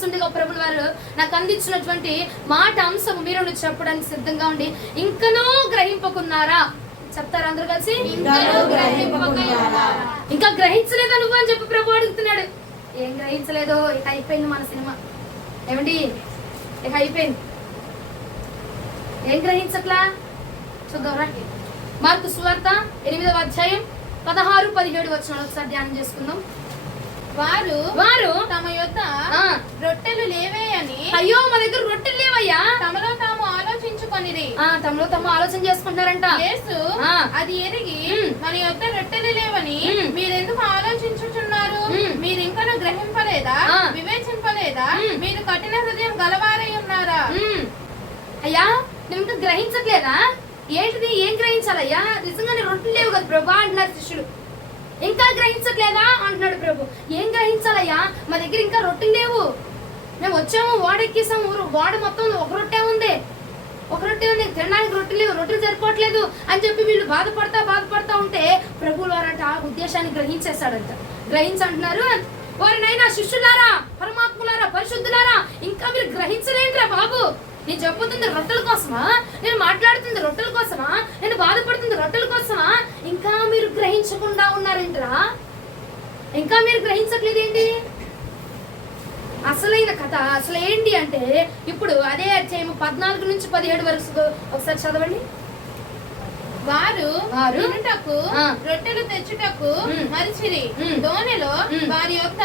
ముగిస్తుండగా ప్రభుల వారు నాకు అందించినటువంటి మాట అంశం మీరు చెప్పడానికి సిద్ధంగా ఉండి ఇంకనూ గ్రహింపకున్నారా చెప్తారా అందరూ కలిసి? ఇంకా గ్రహించలేదా నువ్వు అని చెప్పి ప్రభు అడుగుతున్నాడు. ఏం గ్రహించలేదో ఇక అయిపోయింది మన సినిమా. ఏమండి ఇక అయిపోయింది. ఏం గ్రహించట్లా చూద్దాం రండి. మార్కు సువార్త 8వ అధ్యాయం 16-17 వచనాలు ఒకసారి ధ్యానం చేసుకుందాం. వారు తమ యొద్ద రొట్టెలు లేవే అని, అయ్యో మా దగ్గర రొట్టెలు లేవయ్యా, తమలో తాము ఆలోచించుకొనిరి. తమలో తాము ఆలోచన చేసుకుంటారంట. యేసు అది ఎరిగి మన యొద్ద రొట్టెలు లేవని మీరెందుకు ఆలోచించుచున్నారు? మీరు ఇంకా గ్రహింపలేదా? వివేచింపలేదా? మీరు కఠిన హృదయం గలవారై ఉన్నారా? అయ్యా నువ్వు ఇంకా గ్రహించట్లేదా? ఏంటిది? ఏం గ్రహించాలయ్యా? నిజంగానే రొట్టెలు లేవు కదా ప్రభా అంటున్నారు శిష్యులు. ఇంకా గ్రహించట్లేదా అంటున్నాడు ప్రభు. ఏం గ్రహించాలయ్యా? మా దగ్గర ఇంకా రొట్టెలు లేవు. మేము వచ్చాము, ఓడెక్కేసాము, ఓడ మొత్తం ఒక రొట్టె ఉంది, తినడానికి రొట్టెలు సరిపోవట్లేదు అని చెప్పి వీళ్ళు బాధపడతా ఉంటే ప్రభువులు వారంట ఆ ఉద్దేశాన్ని గ్రహించేశాడంట. గ్రహించంటున్నారు. వారినైనా శిష్యులారా, పరమాత్ములారా, పరిశుద్ధులారా, ఇంకా మీరు గ్రహించలేంట్రా బాబు? నేను చెప్పుతుంది రొట్టెల కోసమా? నేను మాట్లాడుతుంది రొట్టెల కోసమా? నేను బాధపడుతుంది రొట్టెల కోసమా? ఇంకా మీరు గ్రహించకుండా ఉన్నారేంట్రా? ఇంకా మీరు గ్రహించట్లేదేంటి? అసలైన కథ అసలు ఏంటి అంటే ఇప్పుడు అదే అధ్యాయం 14-17 వరకు ఒకసారి చదవండి. వారు తినుటకు రొట్టెలు తెచ్చుటకు మరిచిరి. దోణిలో వారి యొక్క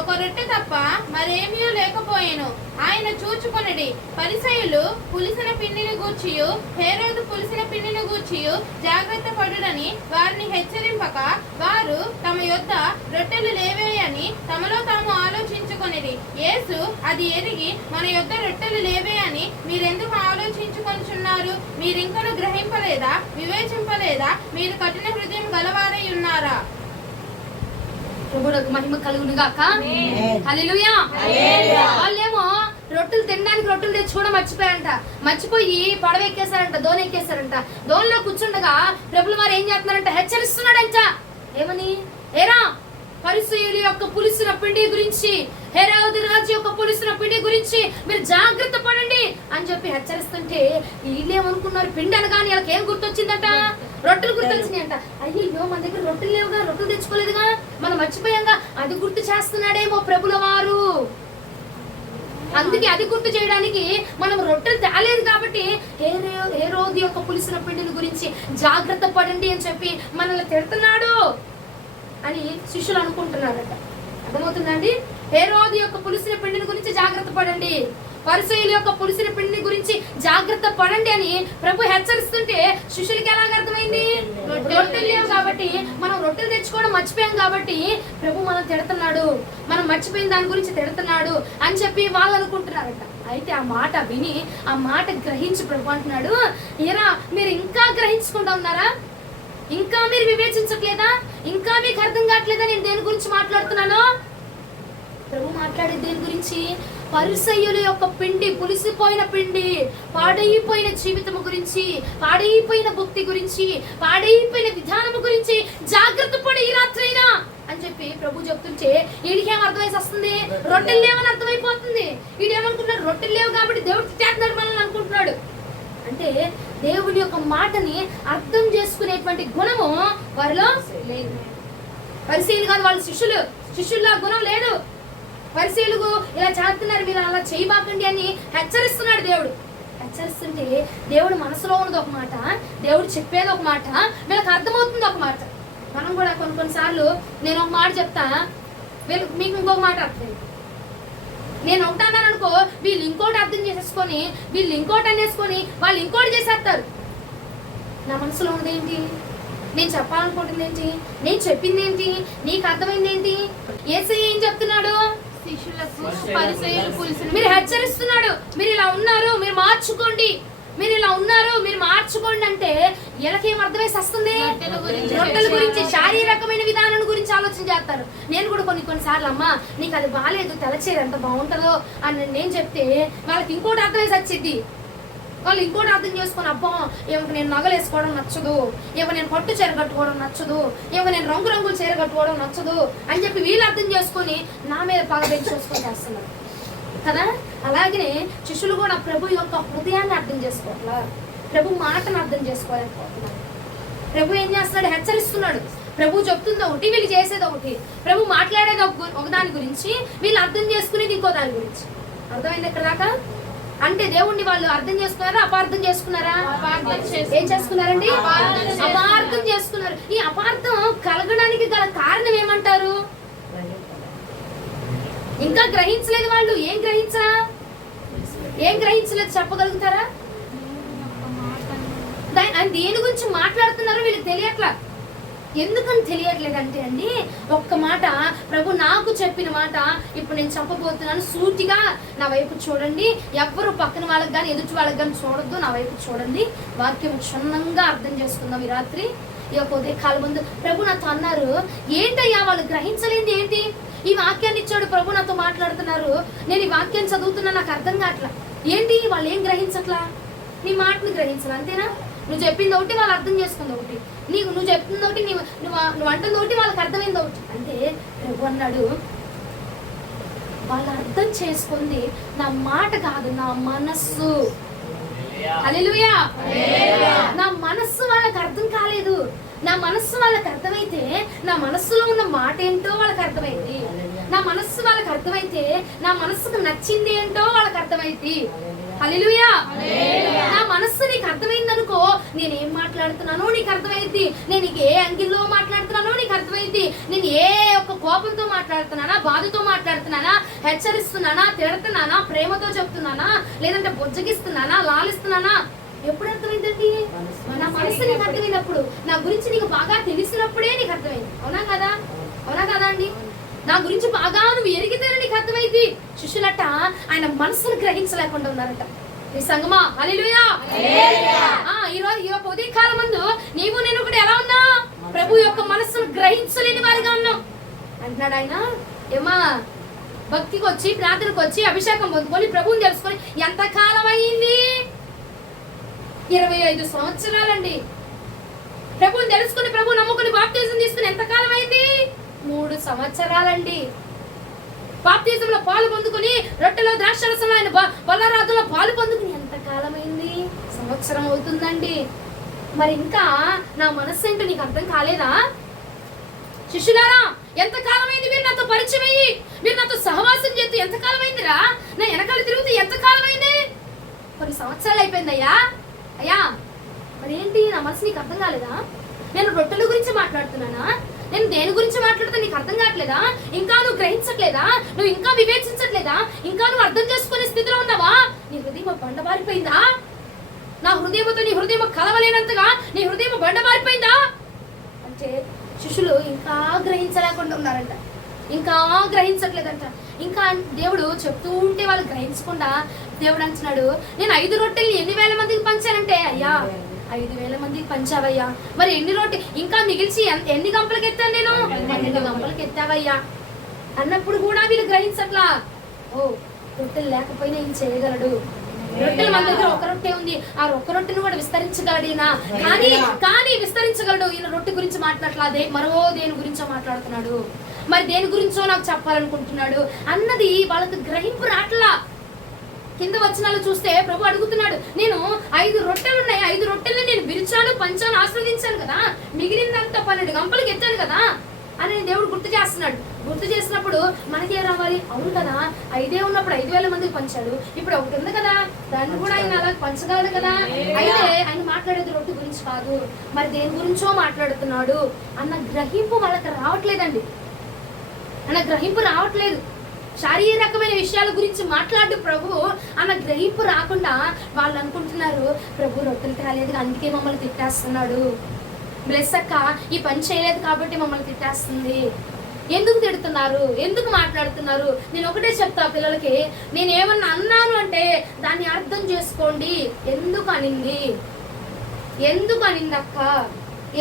ఒక రొట్టె తప్ప మరేమీ లేకపోయేను. ఆయన చూచుకొనిడి. పరిసయ్యులు పులిసిన పిండిని గూర్చియు హేరోదు పులిసిన పిండిని గూర్చియు జాగ్రత్త పడుడని వారిని హెచ్చరింపక, వారు తమ యొద్ద రొట్టెలు లేవే అని తమలో తాము ఆలోచించుకొనిరి. యేసు అది ఎరిగి మన యొద్ద రొట్టెలు లేవే అని మీరెందుకు ఆలోచించుకొనుచున్నారు? మీరింకను గ్రహింపలేదా? వివేచింపలేదా? మీరు కఠిన హృదయం గలవారై ఉన్నారా? ప్రభువుకు మహిమ కలుగును గాక. హల్లెలూయా. వాళ్ళేమో రొట్టెలు తినడానికి రొట్టెలు తెచ్చుకోవడం మర్చిపోయి పడవ ఎక్కేశారంట, దోణి ఎక్కేశారంట. దోణిలో కూర్చుండగా ప్రభులు వారు ఏం చేస్తున్నారంట? హెచ్చరిస్తున్నాడంట. ఏమని? ఏరా పరిసయ్యుల యొక్క పులిసిన పిండి గురించి, హేరోదు రాజు యొక్క పులిసిన పిండి గురించి మీరు జాగ్రత్త పడండి అని చెప్పి హెచ్చరిస్తుంటే వీళ్ళేమనుకున్నారు? పిండి అనగానే వాళ్ళకి ఏం గుర్తొచ్చిందట? రొట్టెలు గుర్తొచ్చినాయంట. అయ్యో మన దగ్గర రొట్టెలు లేవుగా, రొట్టెలు తెచ్చుకోలేదుగా, మనం మర్చిపోయాంగా. అది గుర్తు చేస్తున్నాడేమో ప్రభుల వారు. అందుకే అది గుర్తు చేయడానికి మనం రొట్టెలు తేలేదు కాబట్టి హేరోదు యొక్క పులిసిన పిండిని గురించి జాగ్రత్త పడండి అని చెప్పి మనల్ని తిడుతున్నాడు అని శిష్యులు అనుకుంటున్నారట. అర్థమవుతుందండి? హేరోదు యొక్క పులిసిన పిండిని గురించి జాగ్రత్త పడండి, పరిసయ్యుల యొక్క పులిసిన పిండిని గురించి జాగ్రత్త పడండి అని ప్రభు హెచ్చరిస్తుంటే శిష్యులకి ఎలాగ అర్థమైంది? రొట్టెలు లేవు కాబట్టి, మనం రొట్టెలు తెచ్చుకోవడం మర్చిపోయాం కాబట్టి ప్రభు మనం తిడుతున్నాడు, మనం మర్చిపోయిన దాని గురించి తిడుతున్నాడు అని చెప్పి వాళ్ళు అనుకుంటున్నారట. అయితే ఆ మాట విని ఆ మాట గ్రహించి ప్రభు అంటున్నాడు, ఏరా మీరు ఇంకా గ్రహించకుండా ఉన్నారా? ఇంకా మీరు వివేచించట్లేదా? ఇంకా మీకు అర్థం కావట్లేదా నేను దేని గురించి మాట్లాడుతున్నాను? ప్రభు మాట్లాడే దేని గురించి? పరిసయ్యుల యొక్క పిండి, పులిసిపోయిన పిండి, పాడైపోయిన జీవితం గురించి, పాడైపోయిన భక్తి గురించి, పాడైపోయిన విధానము గురించి జాగ్రత్త పడి ఈ రాత్రైనా అని చెప్పి ప్రభు చెప్తుంటే వీడికేం అర్థమైసి వస్తుంది? రొట్టెలు లేవని అర్థమైపోతుంది. వీడేమనుకుంటున్నాడు? రొట్టెలు లేవు కాబట్టి దేవుడు తిట్టేస్తున్నాడు మనల్ని అనుకుంటున్నాడు. అంటే దేవుని యొక్క మాటని అర్థం చేసుకునేటువంటి గుణము వారిలో లేదు. పరిశీలు కాదు, వాళ్ళు శిష్యుల్లో గుణం లేదు. పరిశీలు ఇలా చేస్తున్నారు, మీరు అలా చేయబాకండి అని హెచ్చరిస్తున్నాడు దేవుడు. హెచ్చరిస్తుంటే దేవుడు మనసులో ఉన్నది ఒక మాట, దేవుడు చెప్పేది ఒక మాట, వీళ్ళకి అర్థమవుతుంది ఒక మాట. మనం కూడా కొన్నిసార్లు నేను ఒక మాట చెప్తా, మీకు ఇంకొక మాట అర్థం. నేను ఒకటన్నాను అనుకో, వీళ్ళు ఇంకోటి అర్థం చేసేసుకొని, వీళ్ళు ఇంకోటి అనేసుకొని వాళ్ళు ఇంకోటి చేసేస్తారు. నా మనసులో ఉన్నది ఏంటి? నేను చెప్పాలనుకుంటుంది ఏంటి? నేను చెప్పింది ఏంటి? నీకు అర్థమైంది ఏంటి? యేసయ్య ఏం చెప్తున్నాడు? శిష్యులకు పరిసయ్యులు పులిసిన మీరు హెచ్చరిస్తున్నాడు, మీరు ఇలా ఉన్నారు, మీరు మార్చుకోండి, మీరు ఇలా ఉన్నారు, మీరు మార్చుకోండి అంటే వీళ్ళకేం అర్థమైసి వస్తుంది? రొట్టెల గురించి, శారీరకమైన విధానం గురించి ఆలోచన చేస్తారు. నేను కూడా కొన్నిసార్లు అమ్మా నీకు అది బాగాలేదు, తెలచేది ఎంత బాగుంటుందో అని నేను చెప్తే వాళ్ళకి ఇంకోటి అర్థమైసి వచ్చింది. వాళ్ళు ఇంకోటి అర్థం చేసుకొని, అబ్బా ఏమో నేను నగలు వేసుకోవడం నచ్చదు, ఏమో నేను పట్టు చీర కట్టుకోవడం నచ్చదు, ఏమో నేను రంగురంగుల చీర కట్టుకోవడం నచ్చదు అని చెప్పి వీళ్ళు అర్థం చేసుకొని నా మీద పగ పెంచి చూసుకొని చేస్తున్నారు. కదా. అలాగనే శిష్యులు కూడా ప్రభు యొక్క హృదయాన్ని అర్థం చేసుకోవాలా, ప్రభు మాటను అర్థం చేసుకోలేకపోతున్నారు. ప్రభు ఏం చేస్తున్నాడు? హెచ్చరిస్తున్నాడు. ప్రభు చెప్తుంది ఒకటి, వీళ్ళు చేసేది ఒకటి. ప్రభు మాట్లాడేది ఒకదాని గురించి, వీళ్ళు అర్థం చేసుకునేది ఇంకో దాని గురించి. అర్థమైంది ఇక్కడ దాకా? అంటే దేవుణ్ణి వాళ్ళు అర్థం చేసుకున్నారా, అపార్థం చేసుకున్నారా? ఏం చేసుకున్నారండి? అపార్థం చేసుకున్నారు. ఈ అపార్థం కలగడానికి గల కారణం ఏమంటారు? ఇంకా గ్రహించలేదు వాళ్ళు. ఏం గ్రహించలేదు చెప్పగలుగుతారా? దేని గురించి మాట్లాడుతున్నారో వీళ్ళకి తెలియట్లా. ఎందుకని తెలియట్లేదంటే అండి, ఒక్క మాట ప్రభు నాకు చెప్పిన మాట ఇప్పుడు నేను చెప్పబోతున్నాను. సూటిగా నా వైపు చూడండి. ఎవ్వరు పక్కన వాళ్ళకి కానీ ఎదుటి వాళ్ళకి కానీ చూడొద్దు, నా వైపు చూడండి. వాక్యం క్షుణ్ణంగా అర్థం చేసుకుందాం ఈ రాత్రి. ఈ యొక్క ఉదయకాల ముందు ప్రభు నాతో అన్నారు, ఏంటయ్యా వాళ్ళు గ్రహించలేంది ఏంటి? ఈ వాక్యాన్ని ఇచ్చాడు ప్రభు, నాతో మాట్లాడుతున్నారు. నేను ఈ వాక్యాన్ని చదువుతున్నా, నాకు అర్థం కావట్లా. ఏంటి వాళ్ళు ఏం గ్రహించట్లా? నీ మాటను గ్రహించాలి, అంతేనా? నువ్వు చెప్పింది ఒకటి, వాళ్ళు అర్థం చేసుకుంది ఒకటి. నువ్వు చెప్తుంది ఒకటి, నువ్వు అంటుంది ఒకటి, వాళ్ళకి అర్థమైంది ఒకటి. అంటే ప్రభు అన్నాడు, వాళ్ళు అర్థం చేసుకుంది నా మాట కాదు, నా మనస్సు. హల్లెలూయా. నా మనస్సు వాళ్ళకి అర్థం కాలేదు. నా మనస్సు వాళ్ళకి అర్థమైతే నా మనస్సులో ఉన్న మాట ఏంటో వాళ్ళకి అర్థమైంది. నా మనస్సు వాళ్ళకి అర్థమైతే నా మనస్సుకు నచ్చింది ఏంటో వాళ్ళకి అర్థమైంది. హల్లెలూయా. నా మనస్సు నీకు అర్థమైంది అనుకో, నేను ఏం మాట్లాడుతున్నానో నీకు అర్థమైంది. నేను ఏ యాంగిల్లో మాట్లాడుతున్నానో నీకు అర్థమైంది. నేను ఏ ఒక్క కోపంతో మాట్లాడుతున్నానా, బాధతో మాట్లాడుతున్నానా, హెచ్చరిస్తున్నానా, తిడుతున్నానా, ప్రేమతో చెప్తున్నానా, లేదంటే బుజ్జగిస్తున్నానా, లాలిస్తున్నానా, ఎప్పుడు అర్థమైందండి? నా మనసు నీకు అర్థమైనప్పుడు, నా గురించి నీకు బాగా తెలిసినప్పుడే నీకు అర్థమైంది. అవునా కదా? అవునా కదా అండి? నా గురించి బాగా నువ్వు ఎరిగితేనే నీకు అర్థమైంది. శిష్యులట ఆయన మనసును గ్రహించలేకుండా ఉన్నారట. ఈ సంగమా హల్లెలూయా. ఈ ఉదయకాలం ముందు నీవు నేను కూడా ఎలా ఉన్నా? ప్రభు యొక్క మనస్సును గ్రహించలేని వారిగా ఉన్నాం అంటున్నాడు ఆయన. ఏమా భక్తికి వచ్చి, ప్రార్థనకు వచ్చి, అభిషేకం పొందుకొని ప్రభువుని తెలుసుకొని ఎంతకాలం అయింది? 25 సంవత్సరాలండి. ప్రభువుని తెలుసుకుని, ప్రభు నమ్ముకుని, బాప్తిజం తీసుకుని ఎంతకాలం అయింది? 3 సంవత్సరాలండి. బాప్తిజంలో పాలు పొందుకుని, రొట్టెలో ద్రాక్షరసంలో ఆయన బల్లరాధంలో పాలు పొందుకుని ఎంతకాలం అయింది? సంవత్సరం అవుతుందండి. మరి ఇంకా నా మనస్సు ఏంటో నీకు అర్థం కాలేదా? శిష్యులారా, ఎంతకాలం అయింది మీరు నాతో పరిచయం అయ్యి, మీరు నాతో సహవాసం చేస్తూ ఎంతకాలం అయిందిరా? నా వెనకాల తిరుగుతూ ఎంతకాలం అయింది? కొన్ని సంవత్సరాలు అయిపోయిందయ్యా. అయ్యా మరి ఏంటి, నా మనసు నీకు అర్థం కాలేదా? నేను రొట్టెల గురించి మాట్లాడుతున్నానా? నేను దేని గురించి మాట్లాడితే నీకు అర్థం కావట్లేదా? ఇంకా నువ్వు గ్రహించట్లేదా? నువ్వు ఇంకా వివేచించట్లేదా? ఇంకా నువ్వు అర్థం చేసుకునే స్థితిలో ఉన్నావా? నీ హృదయం బండబారిపోయిందా? నా హృదయంతో నీ హృదయం కలవలేనంతగా నీ హృదయం బండబారిపోయిందా అంటే శిష్యులు ఇంకా గ్రహించలేకుండా ఉన్నారంట. ఇంకా గ్రహించట్లేదంట. ఇంకా దేవుడు చెప్తూ ఉంటే వాళ్ళు గ్రహించకుండా దేవుడు అంటున్నాడు, నేను 5 రొట్టెలు ఎన్ని వేల మందికి పంచానంటే, అయ్యా 5,000 మందికి పంచావయ్యా. మరి ఎన్ని రొట్టె ఇంకా మిగిల్చి ఎన్ని గంపలకి ఎత్తాను నేను? 12 గంపలకి ఎత్తావయ్యా అన్నప్పుడు కూడా వీళ్ళు గ్రహించట్లా. ఓ రొట్టెలు లేకపోయినా ఏం చేయగలడు? రొట్టెలు మన దగ్గర ఒక రొట్టె ఉంది, ఆ ఒక్క రొట్టెను కూడా విస్తరించగలడు ఈయన. కానీ విస్తరించగలడు. ఈయన రొట్టె గురించి మాట్లాడట్లా, మరో దేని గురించో మాట్లాడుతున్నాడు. మరి దేని గురించో నాకు చెప్పాలనుకుంటున్నాడు అన్నది వాళ్ళకి గ్రహింపు రాట్లా. కింద వచనాలు చూస్తే ప్రభు అడుగుతున్నాడు, నేను 5 రొట్టెలు ఉన్నాయి, 5 రొట్టెల్ని నేను విరిచాను, పంచాను, ఆస్వాదించాను కదా, మిగిలిందంతా 12 గంపలకి ఎత్తాను కదా అని దేవుడు గుర్తు చేస్తున్నాడు. గుర్తు చేసినప్పుడు మనకే రావాలి, అవును కదా 5 ఉన్నప్పుడు 5,000 మందికి పంచాడు, ఇప్పుడు ఒకటి ఉంది కదా, దాన్ని కూడా ఆయన అలా పంచగలడు కదా. అయితే ఆయన మాట్లాడేది రొట్టె గురించి కాదు, మరి దేని గురించో మాట్లాడుతున్నాడు అన్న గ్రహింపు వాళ్ళకి రావట్లేదండి. అన్న గ్రహింపు రావట్లేదు. శారీరకమైన విషయాల గురించి మాట్లాడు ప్రభు అన్న గ్రహింపు రాకుండా వాళ్ళు అనుకుంటున్నారు, ప్రభు రొట్టెలు తేలేదు అందుకే మమ్మల్ని తిట్టేస్తున్నాడు, బ్లెస్ అక్క ఈ పని చేయలేదు కాబట్టి మమ్మల్ని తిట్టేస్తుంది. ఎందుకు తిడుతున్నారు? ఎందుకు మాట్లాడుతున్నారు? నేను ఒకటే చెప్తా పిల్లలకి, నేను ఏమన్నా అన్నాను అంటే దాన్ని అర్థం చేసుకోండి. ఎందుకు అనింది, ఎందుకు అనింది అక్క,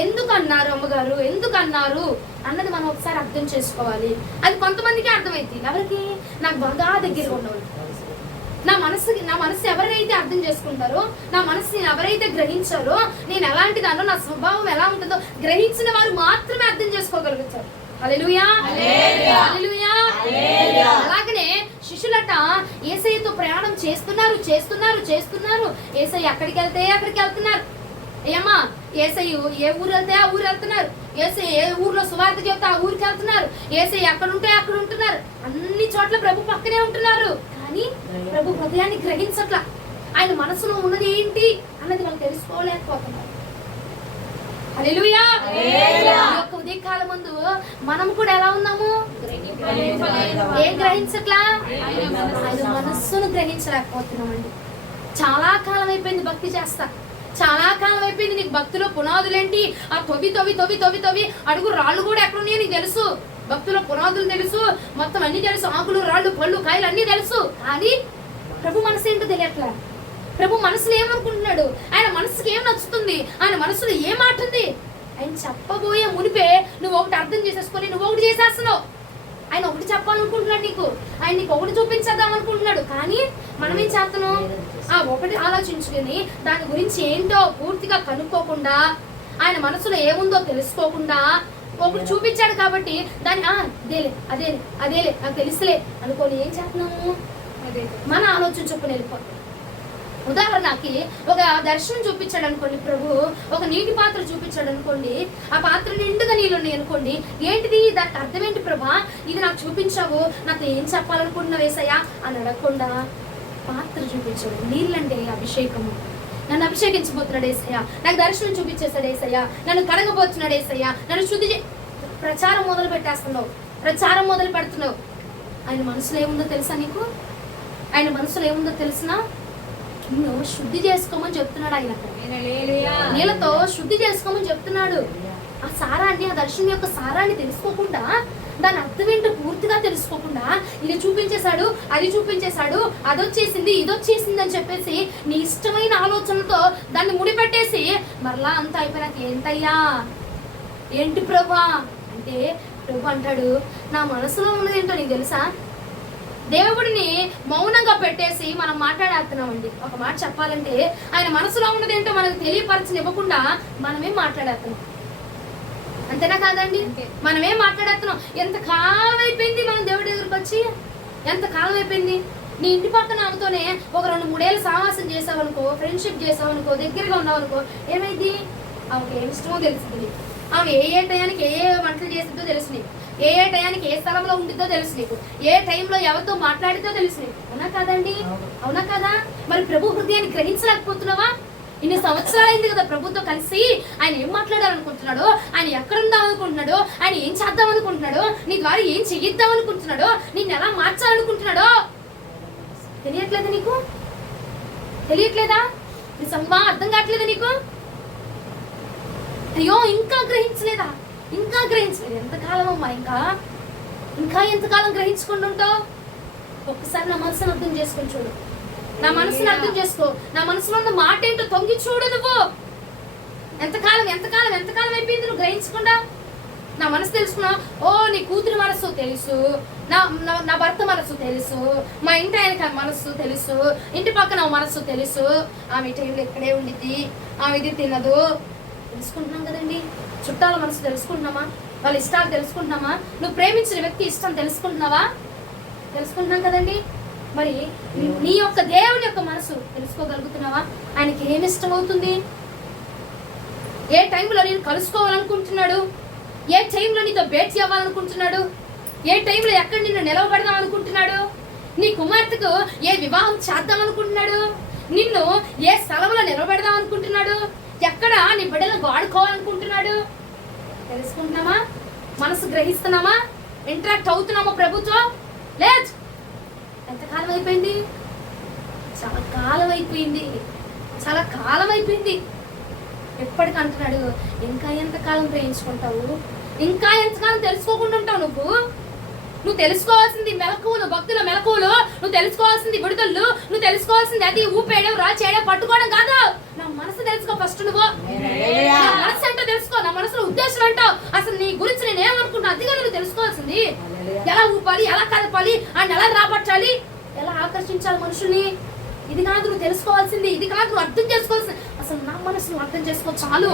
ఎందుకు అన్నారు అమ్మగారు, ఎందుకు అన్నారు అన్నది మనం ఒకసారి అర్థం చేసుకోవాలి. అది కొంతమందికి అర్థమైంది, ఎవరికి? నాకు బాగా దగ్గరగా ఉన్నవాళ్ళు. నా మనసు ఎవరైతే అర్థం చేసుకుంటారో, నా మనసుని ఎవరైతే గ్రహించారో, నేను ఎలాంటి దానో, నా స్వభావం ఎలా ఉంటుందో గ్రహించిన వారు మాత్రమే అర్థం చేసుకోగలుగుతారు. హల్లెలూయా, హల్లెలూయా. అలాగనే శిష్యులట ప్రయాణం చేస్తున్నారు. యేసయ్య ఎక్కడికి వెళ్తే అక్కడికి వెళ్తున్నారు. ఏమా యేసయ్య ఏ ఊరు వెళ్తే ఆ ఊరు వెళ్తున్నారు. యేసయ్య ఏ ఊర్లో సువార్త చెప్తే ఆ ఊరికి వెళ్తున్నారు. యేసయ్య ఎక్కడ ఉంటే అక్కడ ఉంటున్నారు. అన్ని చోట్ల ప్రభు పక్కనే ఉంటున్నారు. కానీ ప్రభు హృదయాన్ని గ్రహించట్లా. ఆయన మనసులో ఉన్నది ఏంటి అన్నది మనం తెలుసుకోలేకపోతున్నారు. హల్లెలూయా. ఈ యొక్క ఉదయకాలం ముందు మనం కూడా ఎలా ఉన్నాము? ఏం గ్రహించట్లా? ఆయన మనస్సును గ్రహించలేకపోతున్నామండి. చాలా కాలం అయిపోయింది భక్తి చేస్తా, చాలా కాలం అయిపోయింది. నీకు భక్తిలో పునాదులేంటి? ఆ తొవి అడుగు రాళ్ళు కూడా ఎక్కడున్నాయో నీకు తెలుసు. భక్తిలో పునాదులు తెలుసు, మొత్తం అన్ని తెలుసు, ఆకులు రాళ్ళు పళ్ళు కాయలు అన్ని తెలుసు. కానీ ప్రభు మనసు ఏంటో తెలియట్లా. ప్రభు మనసులో ఏమనుకుంటున్నాడు? ఆయన మనసుకి ఏం నచ్చుతుంది? ఆయన మనసులో ఏం మాట ఉంది? ఆయన చెప్పబోయే మునిపే నువ్వు ఒకటి అర్థం చేసేసుకొని నువ్వు ఒకటి చేసేస్తున్నావు. ఆయన ఒకటి చెప్పాలనుకుంటున్నాడు నీకు, ఆయన నీకు ఒకటి చూపించేద్దాం అనుకుంటున్నాడు. కానీ మనం ఏం చేస్తున్నాం? ఆ ఒకటి ఆలోచించుకుని దాని గురించి ఏంటో పూర్తిగా కనుక్కోకుండా, ఆయన మనసులో ఏముందో తెలుసుకోకుండా, ఒకటి చూపించాడు కాబట్టి దాన్ని అదేలే నాకు తెలుసులే అనుకోని ఏం చేస్తున్నాము? మన ఆలోచన చొప్పున వెళ్ళిపోతాం. ఉదాహరణకి ఒక దర్శనం చూపించాడు అనుకోండి ప్రభు, ఒక నీటి పాత్ర చూపించాడు అనుకోండి, ఆ పాత్ర నిండుగా నీళ్ళు ఉన్నాయి అనుకోండి. ఏంటిది? దానికి అర్థం ఏంటి ప్రభా? ఇది నాకు చూపించావు, నాకు ఏం చెప్పాలనుకుంటున్నావు యేసయ్యా అని అడగకుండా పాత్ర చూపించాడు. నీళ్ళంటే అభిషేకము. నన్ను అభిషేకించబోతున్నాడు యేసయ్య, నాకు దర్శనం చూపించేస్తాడు యేసయ్య, నన్ను కడగబోతున్నాడు యేసయ్య, నన్ను శుద్ధి ప్రచారం మొదలు పెట్టేస్తున్నావు, ప్రచారం మొదలు పెడుతున్నావు. ఆయన మనసులో ఏముందో తెలుసా నీకు? ఆయన మనసులో ఏముందో తెలిసినా నువ్వు శుద్ధి చేసుకోమని చెప్తున్నాడు. ఆయన నీళ్ళతో శుద్ధి చేసుకోమని చెప్తున్నాడు. ఆ సారాన్ని, ఆ దర్శనం యొక్క సారాన్ని తెలుసుకోకుండా, దాని అర్థం ఏంటో పూర్తిగా తెలుసుకోకుండా ఇది చూపించేశాడు, అది చూపించేశాడు, అదొచ్చేసింది, ఇదొచ్చేసింది అని చెప్పేసి నీ ఇష్టమైన ఆలోచనలతో దాన్ని ముడిపెట్టేసి మరలా అంతా అయిపోయినాక ఏంటయ్యా ఏంటి ప్రభా అంటే, ప్రభు అంటాడు నా మనసులో ఉన్నది ఏంటో నీకు తెలుసా? దేవుడిని మౌనంగా పెట్టేసి మనం మాట్లాడేస్తున్నామండి. ఒక మాట చెప్పాలంటే ఆయన మనసులో ఉన్నదేంటో మనకు తెలియపరచనివ్వకుండా మనమేం మాట్లాడేస్తున్నాం. అంతేనా కాదండి? మనమేం మాట్లాడేస్తున్నాం. ఎంతకాలం అయిపోయింది మనం దేవుడి దగ్గరకు వచ్చి? ఎంతకాలం అయిపోయింది? నీ ఇంటి పక్కన ఆమెతోనే ఒక 2-3 ఏళ్ళు సావాసం చేసావనుకో, ఫ్రెండ్షిప్ చేసావనుకో, దగ్గరగా ఉన్నావనుకో, ఏమైంది? ఆమెకి ఏమి ఇష్టమో తెలుస్తుంది. ఆమె ఏ టయానికి ఏ వంటలు చేస్తుందో తెలుసు నీకు, ఏ టయానికి ఏ స్థలంలో ఉండిద్దో తెలుసు నీకు, ఏ టైంలో ఎవరితో మాట్లాడిద్దో తెలుసు నీకు. అవునా కాదండి? అవునా కదా? మరి ప్రభు హృదయాన్ని గ్రహించలేకపోతున్నావా? ఇన్ని సంవత్సరాలు అయింది కదా ప్రభుతో కలిసి. ఆయన ఏం మాట్లాడాలనుకుంటున్నాడో, ఆయన ఎక్కడ ఉందాం అనుకుంటున్నాడో, ఆయన ఏం చేద్దాం అనుకుంటున్నాడో, నీ ద్వారా ఏం చెయ్యిద్దాం అనుకుంటున్నాడో, నిన్ను ఎలా మార్చాలనుకుంటున్నాడో తెలియట్లేదు నీకు? తెలియట్లేదా? నిజంగా అర్థం కావట్లేదా నీకు? అయ్యో ఇంకా గ్రహించలేదా? ఇంకా గ్రహించలేదు. ఎంతకాలం అమ్మా? ఇంకా ఎంతకాలం గ్రహించుకుంటూ ఉంటావు? ఒక్కసారి నా మనసును అర్థం చేసుకొని చూడు. నా మనసును అర్థం చేసుకో. నా మనసులో ఉన్న మాట ఏంటో తొంగి చూడు. నువ్వు ఎంతకాలం అయిపోయింది నువ్వు గ్రహించకుండా? నా మనసు తెలుసుకున్నావు. ఓ నీ కూతురు మనసు తెలుసు, నా భర్త మనసు తెలుసు, మా ఇంటి ఆయన మనసు తెలుసు, ఇంటి పక్కన మనసు తెలుసు, ఆమె టైంలో ఇక్కడే ఉండిద్ది, ఆమె ఇది తినదు. తెలుసుకుంటున్నాం కదండి. చుట్టాల మనసు తెలుసుకుంటున్నామా? వాళ్ళ ఇష్టాలు తెలుసుకుంటున్నామా? నువ్వు ప్రేమించిన వ్యక్తి ఇష్టం తెలుసుకుంటున్నావా? తెలుసుకుంటున్నాం కదండి. మరి నీ యొక్క దేవుని యొక్క మనసు తెలుసుకోగలుగుతున్నావా? ఆయనకి ఏమి ఇష్టం అవుతుంది? ఏ టైంలో నేను కలుసుకోవాలనుకుంటున్నాడు? ఏ టైంలో నీతో భేటీ అవ్వాలనుకుంటున్నాడు? ఏ టైంలో ఎక్కడ నిన్ను నిలవబడదాం అనుకుంటున్నాడు? నీ కుమార్తెకు ఏ వివాహం చేద్దాం అనుకుంటున్నాడు? నిన్ను ఏ స్థలంలో నిలబెడదాం అనుకుంటున్నాడు? ఎక్కడ నీ బిడ్డలను వాడుకోవాలనుకుంటున్నాడు? తెలుసుకుంటున్నామా? మనసు గ్రహిస్తున్నామా? ఇంటరాక్ట్ అవుతున్నామా ప్రభుతో? లేదు. ఎంతకాలం అయిపోయింది? చాలా కాలం అయిపోయింది. చాలా కాలం అయిపోయింది. ఎప్పటికి అంటున్నాడు ఇంకా ఎంతకాలం గ్రహించుకుంటావు? ఇంకా ఎంతకాలం తెలుసుకోకుండా ఉంటావు? నువ్వు తెలుసుకోవాల్సింది మెలకువలు, భక్తుల మెలకువలు. నువ్వు తెలుసుకోవాల్సింది విడుదలు. నువ్వు తెలుసుకోవాల్సింది అది ఊపేయడం, రాచేయడం, పట్టుకోవడం కాదు. నా మనసు తెలుసుకో ఫస్ట్. నువ్వు నా మనసు అంటే తెలుసుకో. నా మనసులో ఉద్దేశం అంటావు. అసలు నీ గురించి నేను ఏమనుకుంటున్నా అది కదా నువ్వు తెలుసుకోవాల్సింది. ఎలా ఊపాలి, ఎలా కలపాలి, ఆయన ఎలా రాబట్టాలి, ఎలా ఆకర్షించాలి మనుషుల్ని, ఇది కాదు నువ్వు తెలుసుకోవాల్సింది. ఇది కాదు నువ్వు అర్థం చేసుకోవాల్సింది. అసలు నా మనసు నువ్వు అర్థం చేసుకో చాలు.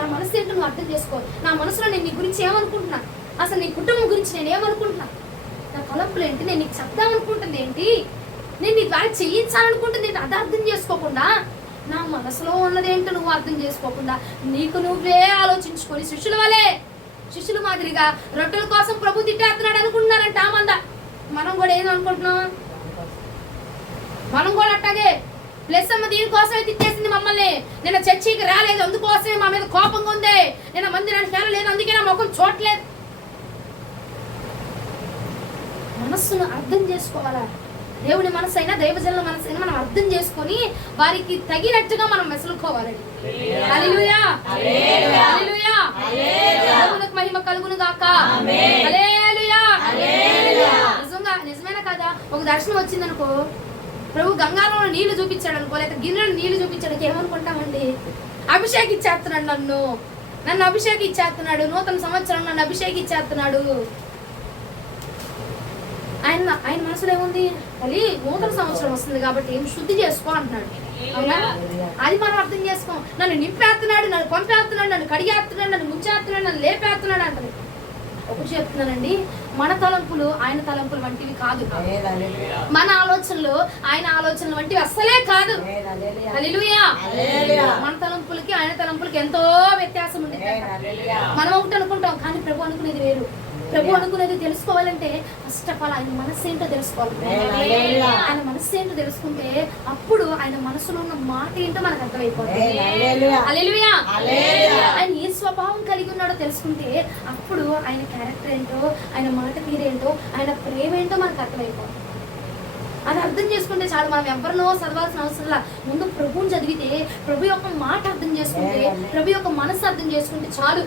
నా మనసు ఏంటో నువ్వు అర్థం చేసుకో. నా మనసులో నేను నీ గురించి ఏమనుకుంటున్నా, అసలు నీ కుటుంబం గురించి నేను ఏమనుకుంటున్నా, నా తలంపులు ఏంటి, నేను నీకు చెప్దామనుకుంటుంది ఏంటి, నేను నీ ద్వారా చేయించాలనుకుంటుంది ఏంటి అది అర్థం చేసుకోకుండా, నా మనసులో ఉన్నదేంటో నువ్వు అర్థం చేసుకోకుండా నీకు నువ్వే ఆలోచించుకొని శిష్యుల మాదిరిగా రొట్టెల కోసం ప్రభు తిట్టేస్తున్నాడు అనుకుంటున్నారంట మనం కూడా ఏం అనుకుంటున్నాం? మనం కూడా అట్టాగే ప్లస్ అమ్మ దీనికోసమే తిట్టేసింది మమ్మల్ని, నేను చర్చికి రాలేదు అందుకోసమే మా మీద కోపంగా ఉంది, నేను మందిరానికి వెళ్ళలేదు అందుకే నా ముఖం చూడలేదు. మనస్సును అర్థం చేసుకోవాలా? దేవుని మనసు అయినా దైవజనుల మనసు అయినా మనం అర్థం చేసుకొని వారికి తగినట్టుగా మనం మెసులుకోవాలండి. హల్లెలూయా, హల్లెలూయా, దేవునికి మహిమ కలుగును గాక. హల్లెలూయా. నిజమేనా కదా? ఒక దర్శనం వచ్చిందనుకో, ప్రభు గంగాలో నీళ్లు చూపించాడు అనుకో, లేకపోతే గిన్నెలో నీళ్లు చూపించాడు, ఏమనుకుంటామండి? అభిషేకిచ్చేస్తున్నాడు, నన్ను అభిషేకిచ్చేస్తున్నాడు, నూతన సంవత్సరం నన్ను అభిషేకిచ్చేస్తున్నాడు. ఆయన మనసులో ఏముంది? తల్లి నూతన సంవత్సరం వస్తుంది కాబట్టి ఏం శుద్ధి చేసుకో అంటున్నాడు. అవునా? అది మనం అర్థం చేసుకోం. నన్ను నింపేస్తున్నాడు, నన్ను పంపేస్తున్నాడు, నన్ను కడిగేస్తున్నాడు, నన్ను ముంచేస్తున్నాడు, నన్ను లేపేస్తున్నాడు అంటది. ఒకటి చెప్తున్నానండి, మన తలంపులు ఆయన తలంపులు వంటివి కాదు, మన ఆలోచనలు ఆయన ఆలోచనలు వంటివి అస్సలే కాదు. హల్లెలూయా. మన తలంపులకి ఆయన తలంపులకి ఎంతో వ్యత్యాసం ఉంది. మనం ఒకటి అనుకుంటాం కానీ ప్రభు అనుకునేది వేరు. ప్రభు అనుకునేది తెలుసుకోవాలంటే ఫస్ట్ ఆఫ్ ఆల్ ఆయన మనస్సు ఏంటో తెలుసుకోవాలి. ఆయన మనస్సు ఏంటో తెలుసుకుంటే అప్పుడు ఆయన మనసులో ఉన్న మాట ఏంటో మనకు అర్థమైపోతుంది. హల్లెలూయా. ఆయన ఏ స్వభావం కలిగి ఉన్నాడో తెలుసుకుంటే అప్పుడు ఆయన క్యారెక్టర్ ఏంటో, ఆయన మాట తీరేంటో, ఆయన ప్రేమ ఏంటో మనకు అర్థమైపోతుంది. అది అర్థం చేసుకుంటే చాలు. మనం ఎవరినో చదవాల్సిన అవసరంలా, ముందు ప్రభువుని చదివితే ప్రభు యొక్క మాట అర్థం చేసుకుంటే, ప్రభు యొక్క మనసు అర్థం చేసుకుంటే చాలు.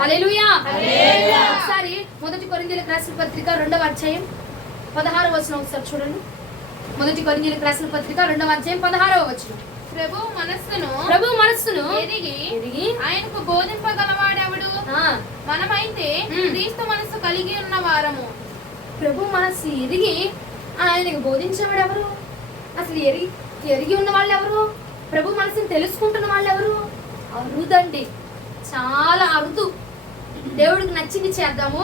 హల్లెలూయా. ఒకసారి 1 కొరింథీయులకు రాసిన పత్రిక 2వ అధ్యాయం 16వ వచనం ఒకసారి చూడండి. 1 కొరింథీయులకు రాసిన పత్రిక 2వ అధ్యాయం 16వ వచనం. ప్రభు మనస్సును ఎరిగి ఆయనకు బోధింపగలవాడెవడు? మనమైతే క్రీస్తు మనస్సు కలిగి ఉన్న వారము. ప్రభు మనస్సు ఎరిగి ఆయనకు బోధించేవాడు ఎవరు? అసలు ఎరిగి ఉన్న వాళ్ళు ఎవరు? ప్రభు మనసుని తెలుసుకుంటున్న వాళ్ళు ఎవరు? అరుదండి, చాలా అరుదు. దేవుడికి నచ్చింది చేద్దాము,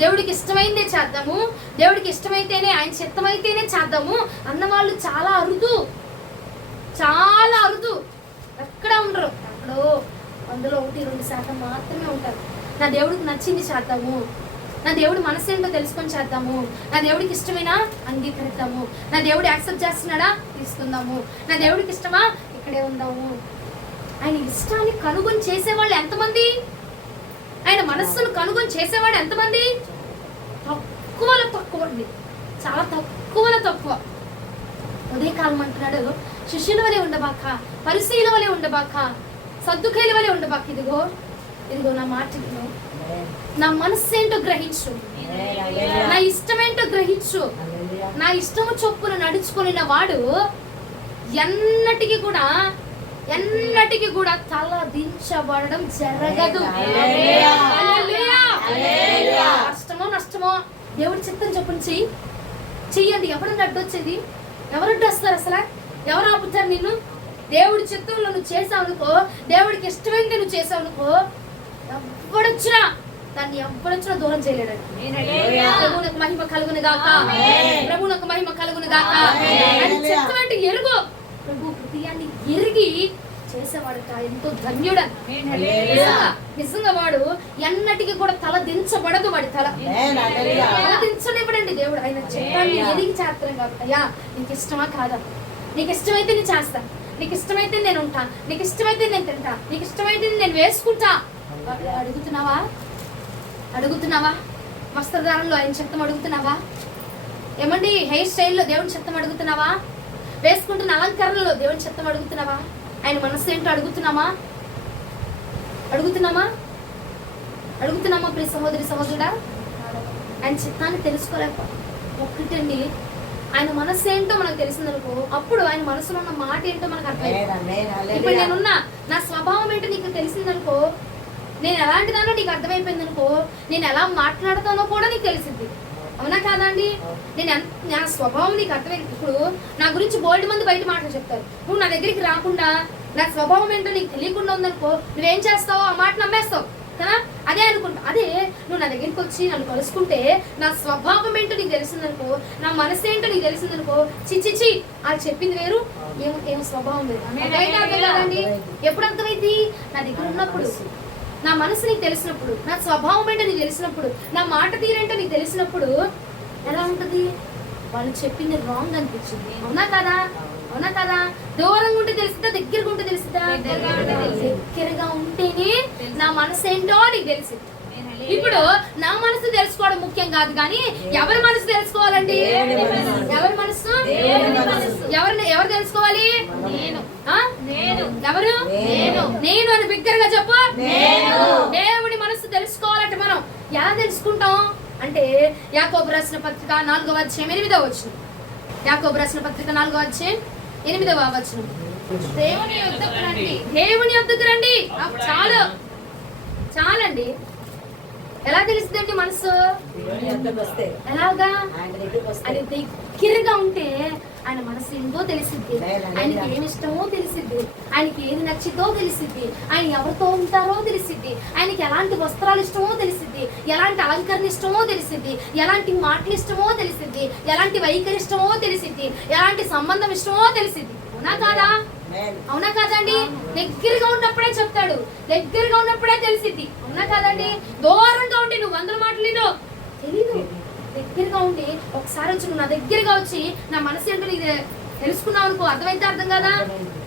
దేవుడికి ఇష్టమైందే చేద్దాము, దేవుడికి ఇష్టమైతేనే ఆయన చిత్తమైతేనే చేద్దాము అన్నవాళ్ళు చాలా అరుదు, చాలా అరుదు. ఎక్కడ ఉండరు, ఎక్కడో 1-2% మాత్రమే ఉంటారు. నా దేవుడికి నచ్చింది చేద్దాము, నా దేవుడు మనసు ఏంటో తెలుసుకొని చేద్దాము, నా దేవుడికి ఇష్టమైనా అంగీకరిద్దాము, నా దేవుడు యాక్సెప్ట్ చేస్తున్నాడా తీసుకుందాము, నా దేవుడికి ఇష్టమా ఇక్కడే ఉందాము. ఆయన ఇష్టాన్ని కనుగొని చేసేవాళ్ళు ఎంతమంది? ఆయన మనస్సును కనుగొని చేసేవాడు ఎంతమంది? తక్కువ అండి, చాలా తక్కువ. ఉదయకాలం అంటున్నాడు, శిష్యుల వలె ఉండబాక, పరిశీల వలె ఉండబాక, సద్దుకైల వలె ఉండబాక. ఇదిగో నా మాట, నా మనస్సు ఏంటో గ్రహించు, నా ఇష్టమేంటో గ్రహించు. నా ఇష్టము చొప్పున నడుచుకుని వాడు ఎన్నటికి కూడా తల దించబడడం జరగదు. కష్టమో నష్టమో దేవుడి చిత్తం చొప్పున చెయ్యండి. ఎవరన్నా అడ్డొచ్చేది? ఎవరు అడ్డొస్తారు? అసలు ఎవరు ఆపుతారు నిన్ను? దేవుడి చిత్తంలో నువ్వు చేసావు అనుకో, దేవుడికి ఇష్టమైంది నువ్వు చేసావు అనుకో, ఎవ్వడొచ్చినా దూరం చేయలేడండి. ప్రభువునకు మహిమ కలుగును గాక, ప్రభువునకు మహిమ కలుగును గాక. చిత్తమంటే ఎరుగు, ప్రభు హృదయాన్ని ఎరిగి చేసేవాడట ఎంతో ధన్యుడని. నిజంగా వాడు ఎన్నటికి కూడా తల దించబడదు. వాడి తల దించనివ్వడండి దేవుడు. ఆయన చిత్తాన్ని ఎరిగి చేస్తాను కాబట్టి, అయ్యా నీకు ఇష్టమా కాదా? నీకు ఇష్టమైతే నేను చేస్తాను, నీకు ఇష్టమైతే నేను ఉంటా, నీకు ఇష్టమైతే నేను తింటా, నీకు ఇష్టమైతే నేను వేసుకుంటా. అడుగుతున్నావా? వస్త్రధారణలో ఆయన చిత్తం అడుగుతున్నావా? ఏమండి హెయిర్ స్టైల్లో దేవుని చిత్తం అడుగుతున్నావా? వేసుకుంటున్న అలంకరణలో దేవుని చిత్తం అడుగుతున్నావా? ఆయన మనస్సు ఏంటో అడుగుతున్నామా ప్రియ సహోదరి సహోదరుడా? ఆయన చిత్తాన్ని తెలుసుకోలేకపో. ఒక్కటండి, ఆయన మనస్సు ఏంటో మనకు తెలిసిందనుకో, అప్పుడు ఆయన మనసులో ఉన్న మాట ఏంటో మనకు అర్థమైంది. ఇప్పుడు నేనున్నా నా స్వభావం ఏంటో నీకు తెలిసిందనుకో, నేను ఎలాంటిదానో నీకు అర్థమైపోయింది అనుకో, నేను ఎలా మాట్లాడతానో కూడా నీకు తెలిసింది. అవునా కాదా అండి? నా స్వభావం నీకు అర్థమైంది. ఇప్పుడు నా గురించి బోల్డ్ మంది బయట మాటలు చెప్తారు, నువ్వు నా దగ్గరికి రాకుండా నా స్వభావం ఏంటో నీకు తెలియకుండా ఉందనుకో, నువ్వేం చేస్తావో ఆ మాట నమ్మేస్తావు కదా. అదే అనుకుంటా. అదే నువ్వు నా దగ్గరికి వచ్చి నన్ను కలుసుకుంటే నా స్వభావం ఏంటో నీకు తెలిసిందనుకో, నా మనసు ఏంటో నీకు తెలిసిందనుకో, చిచ్చిచి అది చెప్పింది వేరు, ఏం స్వభావం వేరు. అర్థం కాదండి? ఎప్పుడు అర్థమైంది? నా దగ్గర ఉన్నప్పుడు, నా మనసు నీకు తెలిసినప్పుడు, నా స్వభావం ఏంటో నీకు తెలిసినప్పుడు, నా మాట తీరేంటో నీకు తెలిసినప్పుడు ఎలా ఉంటుంది? వాళ్ళు చెప్పింది రాంగ్ అనిపించింది. అవునా కదా? అవునా కదా? దూరంగా ఉంటే తెలిసిందా, దగ్గరగా ఉంటే తెలిసిందా? దగ్గరగా ఉంటేనే నా మనసు ఏంటో నీకు తెలిసింది. ఇప్పుడు నా మనసు తెలుసుకోవడం ముఖ్యం కాదు, కానీ ఎవరి మనసు తెలుసుకోవాలండి? ఎవరి మనసు? ఎవరు తెలుసుకోవాలి? ఎవరు? నేను అని బిగ్గరగా చెప్పు. దేవుడి మనసు తెలుసుకోవాలంటే మనం ఎలా తెలుసుకుంటాం అంటే, యాకోబు రాసిన పత్రిక 4వ అధ్యాయం 8వ వచనం. యాకోబు రాసిన పత్రిక 4వ అధ్యాయం 8వ వచనం. దేవుని యొద్దకు రండి. దేవుని యొద్దకు రండి. చాలండి. ఎలా తెలుస్తుందండి మనసు? ఎలాగా? అది దగ్గరగా ఉంటే ఆయన మనసు ఏంటో తెలిసిద్ది, ఆయనకి ఏమి ఇష్టమో తెలిసిద్ది, ఆయనకి ఏది నచ్చిద్దో తెలిసిద్ది, ఆయన ఎవరితో ఉంటారో తెలిసిద్ది, ఆయనకి ఎలాంటి వస్త్రాలు ఇష్టమో తెలిసిద్ది, ఎలాంటి అలంకరణ ఇష్టమో తెలిసిద్ది, ఎలాంటి మాటలు ఇష్టమో తెలిసిద్ది, ఎలాంటి వైఖరి ఇష్టమో తెలిసిద్ది, ఎలాంటి సంబంధం ఇష్టమో తెలిసిద్ది. అవునా కాదా? అవునా కాదండి? దగ్గరగా ఉన్నప్పుడే చెప్తాడు, దగ్గరగా ఉన్నప్పుడే తెలిసిద్ది. అవునా కాదండి? దూరంగా ఉండి నువ్వు 100 మాటలు తెలీదు. దగ్గరగా ఉండి ఒకసారి వచ్చి నువ్వు నా దగ్గరగా వచ్చి నా మనసు ఏంటో నీకు తెలుసుకున్నావు అనుకో, అర్థమైతే అర్థం కదా?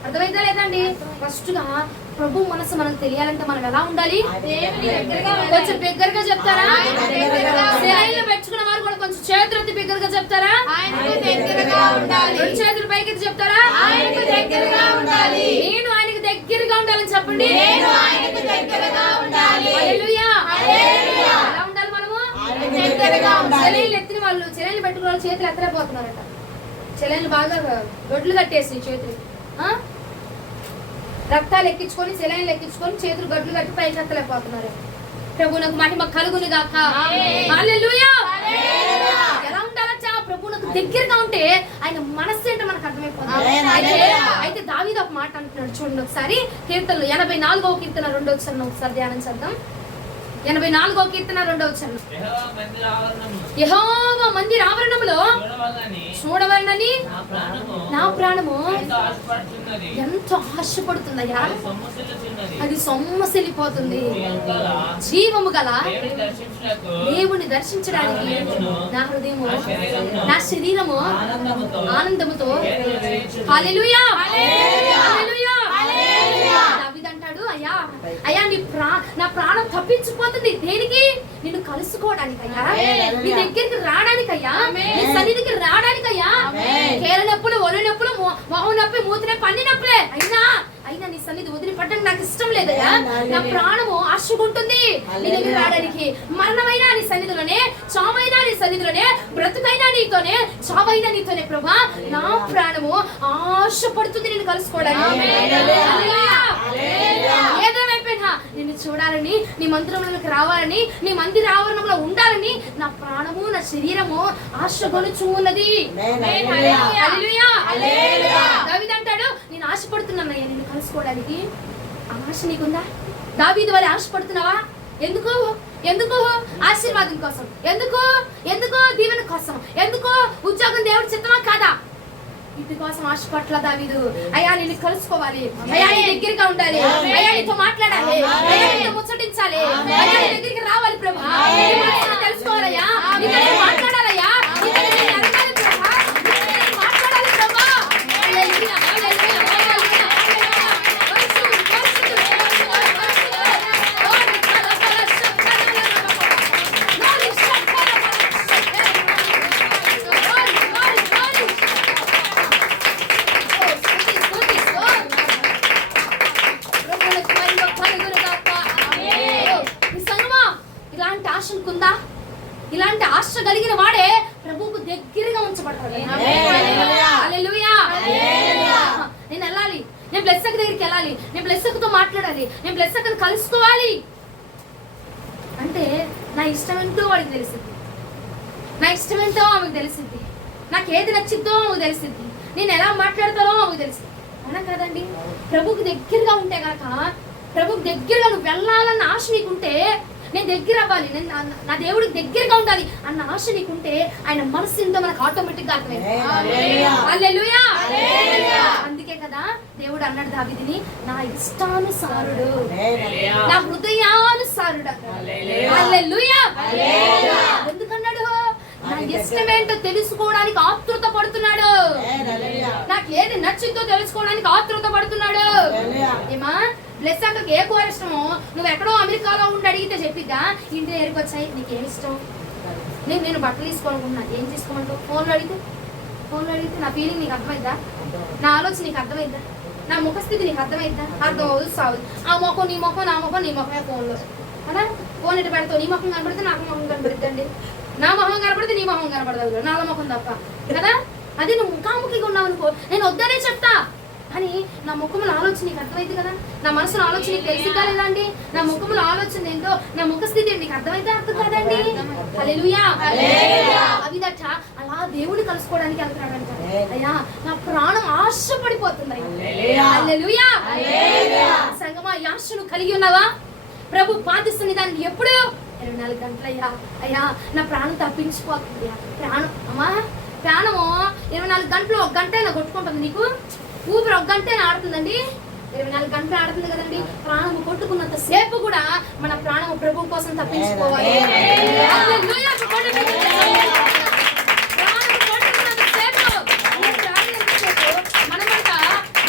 అర్థమైతే లేదండి? ఫస్ట్ గా ప్రభు మనసు మనకు తెలియాలంటే మనం ఎలా ఉండాలి? కొంచెం బిగ్గరగా చెప్తారా? శైలిలో పెట్టుకున్న వారు కూడా కొంచెం చేతులెత్తి బిగ్గరగా చెప్తారా? రెండు చేతులు పైకి చెప్తారా? నేను ఆయనకు దగ్గరగా ఉండాలని చెప్పండి. హల్లెలూయా. ఎలా ఉండాలి మనము? సెలైన్లు ఎత్తిన వాళ్ళు, సెలైన్లు పెట్టుకున్న వాళ్ళు చేతులు ఎత్తలేకపోతున్నారట. సెలైన్లు బాగా గొడ్లు కట్టేసి చేతులు, రక్తాలు ఎక్కించుకొని, సెలైన్లు ఎక్కించుకొని చేతులు గడ్లు కట్టి పైకి ఎత్తలేకపోతున్నారు. ప్రభువునకు మహిమ కలుగును గాక. హల్లెలూయా. ఎలా ఉండాలచ్చా? ప్రభువునకు దగ్గరగా ఉంటే ఆయన మనస్సు ఏంటో మనకు అర్థమైపోతుంది. అయితే దావీదు ఒక మాట అంటున్నాడు చూడండి ఒకసారి. కీర్తనలు 84వ కీర్తన 2వ వచనం ఒకసారి ధ్యానం చేద్దాం. 84వ కీర్తన 2వ వచనం. యెహోవా మందిర ఆవరణములో చూడవలనని నా ప్రాణము ఎంతో ఆశపడుతుందయ్యా. అది సొమ్మసిల్లిపోతుంది. జీవము గల దేవుని దర్శించడానికి నా హృదయము, నా శరీరము ఆనందముతో హల్లెలూయా హల్లెలూయా దావీదంటాడు, అయ్యా అయ్యా నా ప్రాణం తప్పించిపోతుంది. దేనికి? నిన్ను కలుసుకోవడానికయ్యా, నీ దగ్గరికి రావడానికయ్యా, నీ సన్నిధికి రావడానికయ్యా. కేర నొప్పులు, ఒళ్ళు నొప్పులు, మొహం నొప్పి, మూతి నొప్పి, అన్ని నొప్పులే అయినా నీ సన్నిధి వదిలిపట్టడానికి నాకు ఇష్టం లేదయ్యా. నా ప్రాణము ఆశగుంటుంది నీ దగ్గర రావడానికి. మరణమైనా నీ సన్నిధిలోనే, చావైనా నీ సన్నిధిలోనే, బ్రతుకైనా నీతోనే, చావైనా నీతోనే ప్రభా. నా ప్రాణము ఆశపడుతుంది నిన్ను కలుసుకోవడానికి. ఏదేమైపోయినా నిన్ను చూడాలని, నీ మందిరంలోకి రావాలని, నీ మందిర ఆవరణంలో ఉండాలని నా ప్రాణము, నా శరీరము ఆశగొనుచు ఉన్నది. దావీదు అంటాడు, నేను ఆశపడుతున్నానయ్యా నిన్ను కలుసుకోవడానికి. ఆ ఆశ నీకుందా? దావీదు వలె ఆశపడుతున్నావా? ఎందుకు? ఎందుకు? ఆశీర్వాదం కోసం. ఎందుకు? దీవెన కోసం. ఎందుకు? ఉద్యోగం దేవుడి చిత్తమా కాదా? ఇంటి కోసం ఆశపట్ల దావీదు. అయ్యా నిన్ను కలుసుకోవాలి, అయ్యా నీ దగ్గరగా ఉండాలి, అయ్యా నీతో మాట్లాడాలి, అయ్యా నీతో ముచ్చటించాలి, అయ్యా నీ దగ్గరికి రావాలి ప్రభా. తెలుసుకోవాలయ్యా, నీతో మాట్లాడాలయ్యా, మాట్లాడాలి ప్రభా. ఇలాంటి ఆశ కలిగిన వాడే ప్రభువుకు దగ్గరగా ఉంచబడతాడు. హల్లెలూయా. నేను వెళ్ళాలి, నేను బ్లెస్సక్క దగ్గరికి వెళ్ళాలి, నేను బ్లెస్సక్కతో మాట్లాడాలి, నేను బ్లెస్సక్కను కలుసుకోవాలి అంటే నా ఇష్టం ఏంటో వాడికి తెలిసింది, నా ఇష్టం ఏంటో ఆమెకు తెలిసింది, నాకు ఏది నచ్చిద్దో ఆమెకు తెలిసింది, నేను ఎలా మాట్లాడతానో ఆమెకు తెలిసింది. అవునా కదండి? ప్రభువుకి దగ్గరగా ఉంటే కనుక, ప్రభువుకి దగ్గరగా నువ్వు వెళ్ళాలన్న ఆశ నీకుంటే నేను దగ్గర అవ్వాలి, నేను నా దేవుడికి దగ్గరగా ఉండాలి అన్న ఆశ నీకుంటే ఆయన మనసు ఏంటో మనకు ఆటోమేటిక్ గా అర్థమైంది. హల్లెలూయా. అందుకే కదా దేవుడు అన్నాడు దావీదుని, నా ఇష్టానుసారుడు, నా హృదయానుసారుడు. హల్లెలూయా. ఎందుకన్నాడు? నా ఇష్టమేంటో తెలుసుకోవడానికి ఆతృత పడుతున్నాడు, నాకు ఏది నచ్చిందో తెలుసుకోవడానికి ఆతృత పడుతున్నాడు. ఏమా బ్లెస్ అంకల్కి ఏ కూర ఇష్టమో నువ్వు ఎక్కడో అమెరికాలో ఉండి అడిగితే చెప్పిద్దా? ఇంటి దగ్గరికి వచ్చాయి నీకేమి ఇష్టం, నేను బట్టలు తీసుకోవాలనుకుంటున్నా, ఏం తీసుకోమంటావు? ఫోన్లో అడిగితే నా ఫీలింగ్ నీకు అర్థమైద్దా? నా ఆలోచన నీకు అర్థమైద్దా? నా ముఖస్థితి నీకు అర్థమైద్దా? అర్థం అవుతుంది సాగు. ఆ మొఖం నీ మొఖం, నా మొఖం నీ మొఖమే ఫోన్లో కదా. ఫోన్ ఇటు పెడతావు, నీ మొఖం కనబడితే నాకు మొఖం కనబడుద్దండి, నా మొహం కనబడితే నీ మొహం కనబడదు, నాల మొఖం తప్ప కదా. అదే నువ్వు ముఖాముఖిగా ఉన్నావు అనుకో, నేను వద్దనే చెప్తా, కానీ నా ముఖముల ఆలోచన నీకు అర్థమైంది కదా, నా మనసులో ఆలోచన నీకు తెలిసిద్దా లేదా అండి? నా ముఖముల ఆలోచన ఏంటో, నా ముఖ స్థితి నీకు అర్థమైతే అర్థం కాదండి. హల్లెలూయా. అవిదట అలా దేవుని కలుసుకోవడానికి వెళ్తున్నాడంట. అయ్యా నా ప్రాణం ఆశపడిపోతుంది. హల్లెలూయా. సంగమా ఈ ఆశను కలిగి ఉన్నావా? ప్రభు పాటిస్తున్న దాన్ని ఎప్పుడు 24 గంటలయ్యా. అయ్యా నా ప్రాణం తప్పించిపోతుంది. ప్రాణం అమ్మా, ప్రాణము 24 గంటలు, 1 గంట అయినా కొట్టుకుంటుంది. నీకు ఊపిరి 1 గంట అయినా ఆడుతుందండి, 24 గంటలు ఆడుతుంది కదండి. ప్రాణము కొట్టుకున్నంత సేపు కూడా మన ప్రాణము ప్రభు కోసం తప్పించుకోవాలి. మనమంట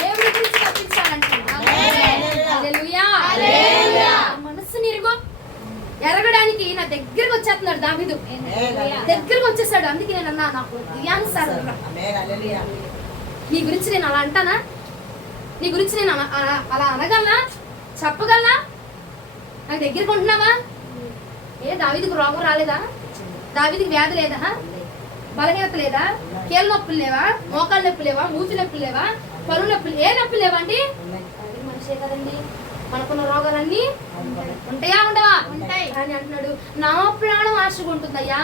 దేవుడి గురించి తప్పించాలంటే మనస్సు నిరుగు ఎరగడానికి నా దగ్గరకు వచ్చేస్తున్నాడు దావీదు, దగ్గరకు వచ్చేసాడు. అందుకే నేను అన్నా నాకు ధ్యానిస్తాను. నీ గురించి నేను అలా అంటానా? నీ గురించి నేను అలా అనగలనా? చెప్పగలనా? నాకు దగ్గరకు ఉంటున్నావా? ఏ దావీదుకు రోగం రాలేదా? దావీదుకి వ్యాధి లేదా? బలహీనత లేదా? కీళ్ళ నొప్పులు లేవా? మోకాళ్ళ నొప్పులు లేవా? మూతి నొప్పులు లేవా? పలు నొప్పులు, ఏ నొప్పులు లేవండి? మనిషే కదండి, మనకున్న రోగాలన్నీ ఉంటాయా ఉండవా? ఉంటాయి. అని అంటున్నాడు నా ప్రాణం ఆశగా ఉంటుందయ్యా,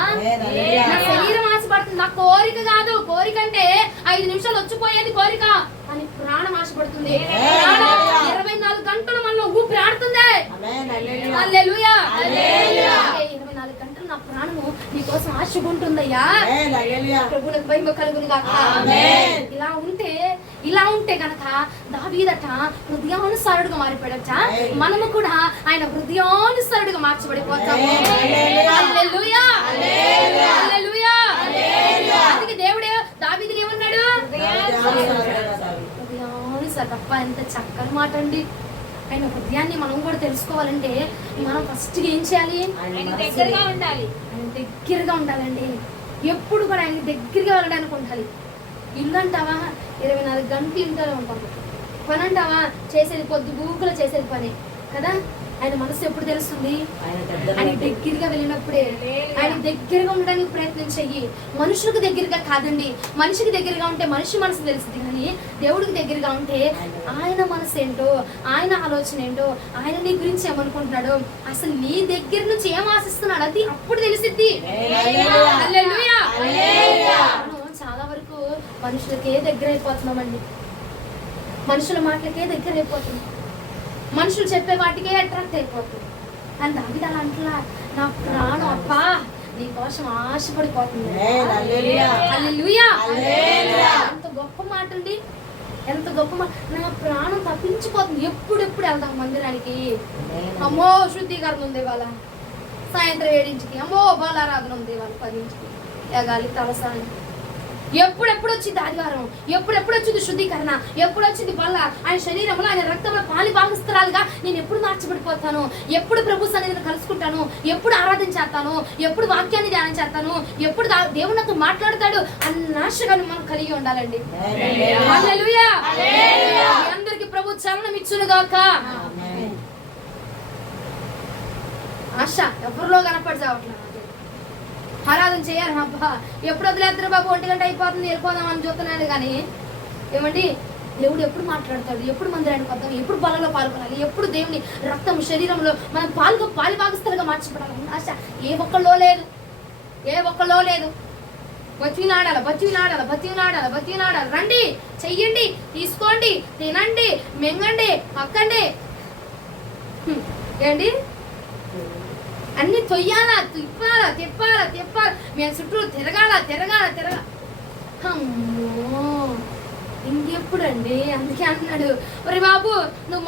నా శరీరం ఆశపడుతుంది. నా కోరిక కాదు, కోరిక అంటే 5 నిమిషాలు వచ్చిపోయేది కోరిక, అని ప్రాణం ఆశపడుతుంది. 24 గంటలు మనలో ఊపిరి ఆడుతుంది. హల్లెలూయా. 24 గంటలు నా ప్రాణము నీ కోసం ఆశగా ఉంటుందయ్యా. ప్రభువునికి మహిమ కలుగును గాక. ఇలా ఉంటే గనక దావీదట హృదయానుసారుడుగా మారిపోయాడట. మనము కూడా ఆయన హృదయానుసారుడుగా మార్చబడిపోతాము. హల్లెలూయా. హల్లెలూయా. అందుకే దేవుడే దావీదుని ఏమన్నాడు? హృదయానుసారుడు. అప్ప ఎంత చక్కని మాట అండి. ఆయన హృదయాన్ని మనం కూడా తెలుసుకోవాలంటే మనం ఫస్ట్ ఏం చేయాలి? ఆయన దగ్గరగా ఉండాలి. ఆయన దగ్గరగా ఉండాలండి. ఎప్పుడు కూడా ఆయన దగ్గరగా వెళ్ళడానికి ఉండాలి. ఇల్లు అంటావా 24 గంటలు ఇంట్లోనే ఉంటాము. పని అంటావా చేసేది పొద్దు గూకులో చేసేది పని కదా. ఆయన మనసు ఎప్పుడు తెలుస్తుంది? ఆయన దగ్గరగా వెళ్ళినప్పుడే. ఆయన దగ్గరగా ఉండడానికి ప్రయత్నం చెయ్యి. మనుషులకు దగ్గరగా కాదండి, మనిషికి దగ్గరగా ఉంటే మనిషి మనసు తెలుస్తుంది, కానీ దేవుడికి దగ్గరగా ఉంటే ఆయన మనసు ఏంటో, ఆయన ఆలోచన ఏంటో, ఆయన నీ గురించి ఏమనుకుంటున్నాడో, అసలు నీ దగ్గర నుంచి ఏం ఆశిస్తున్నాడు అది అప్పుడు తెలిసిద్ది. హల్లెలూయా. చాలా వరకు మనుషులకే దగ్గర అయిపోతున్నామండి, మనుషుల మాటలకే దగ్గర అయిపోతున్నాం, మనుషులు చెప్పే వాటికే అట్రాక్ట్ అయిపోతుంది. కానీ దావీదు అలా అంటలా, నా ప్రాణం అప్పా నీ కోసం ఆశపడిపోతుంది. హల్లెలూయా. ఎంత గొప్ప మాట అండి, ఎంత గొప్ప మాట. నా ప్రాణం తప్పించిపోతుంది. ఎప్పుడెప్పుడు వెళ్తాం మందిరానికి? అమ్మో శుద్ధీకరణ ఉంది ఇవాళ సాయంత్రం 7ంటికి, అమ్మో బాలారాధన ఉంది ఇవాళ 10ంటికి, ఎగాలి తలసాని. ఎప్పుడెప్పుడు వచ్చింది ఆదివారం, ఎప్పుడెప్పుడు వచ్చింది శుద్ధీకరణ, ఎప్పుడు వచ్చింది వల్ల ఆయన శరీరంలో ఆయన రక్తంలో పాలి భాగస్తురాలుగా నేను ఎప్పుడు మార్చబడిపోతాను, ఎప్పుడు ప్రభు సన్నిధిని కలుసుకుంటాను, ఎప్పుడు ఆరాధన చేస్తాను, ఎప్పుడు వాక్యాన్ని ధ్యానం చేస్తాను, ఎప్పుడు దేవుడు నాతో మాట్లాడతాడు అన్న ఆశగా మనం కలిగి ఉండాలండి. హల్లెలూయా. అందరికి ప్రభు చలనం ఇచ్చునుగాక. ఆశ ఎవరిలో కనపడి చావట్లేదు. ఆరాధన చేయాలి, అబ్బా ఎప్పుడు వదిలేద్దరు బాబు 1 గంట అయిపోతుంది వెళ్ళిపోదాం అని చూస్తున్నాడు. కానీ ఏమండి దేవుడు ఎప్పుడు మాట్లాడతాడు, ఎప్పుడు మందిరానికి వద్దాం, ఎప్పుడు బలలో పాల్గొనాలి, ఎప్పుడు దేవుని రక్తం శరీరంలో మనం పాలి భాగస్తులుగా మార్చబడాలి ఆశ ఏ ఒక్కళ్ళో లేదు, ఏ ఒక్కళ్ళో లేదు. బతినాడాలి. రండి, చెయ్యండి, తీసుకోండి, తినండి, మింగండి, అక్కండి. ఏంటి అన్ని తొయ్యాలా, తిప్పాలా, తిప్పాలా, మేము చుట్టూ తిరగాల. అమ్మో, ఇంకెప్పుడండి? అందుకే అంటున్నాడు, ఒరే బాబు, నువ్వు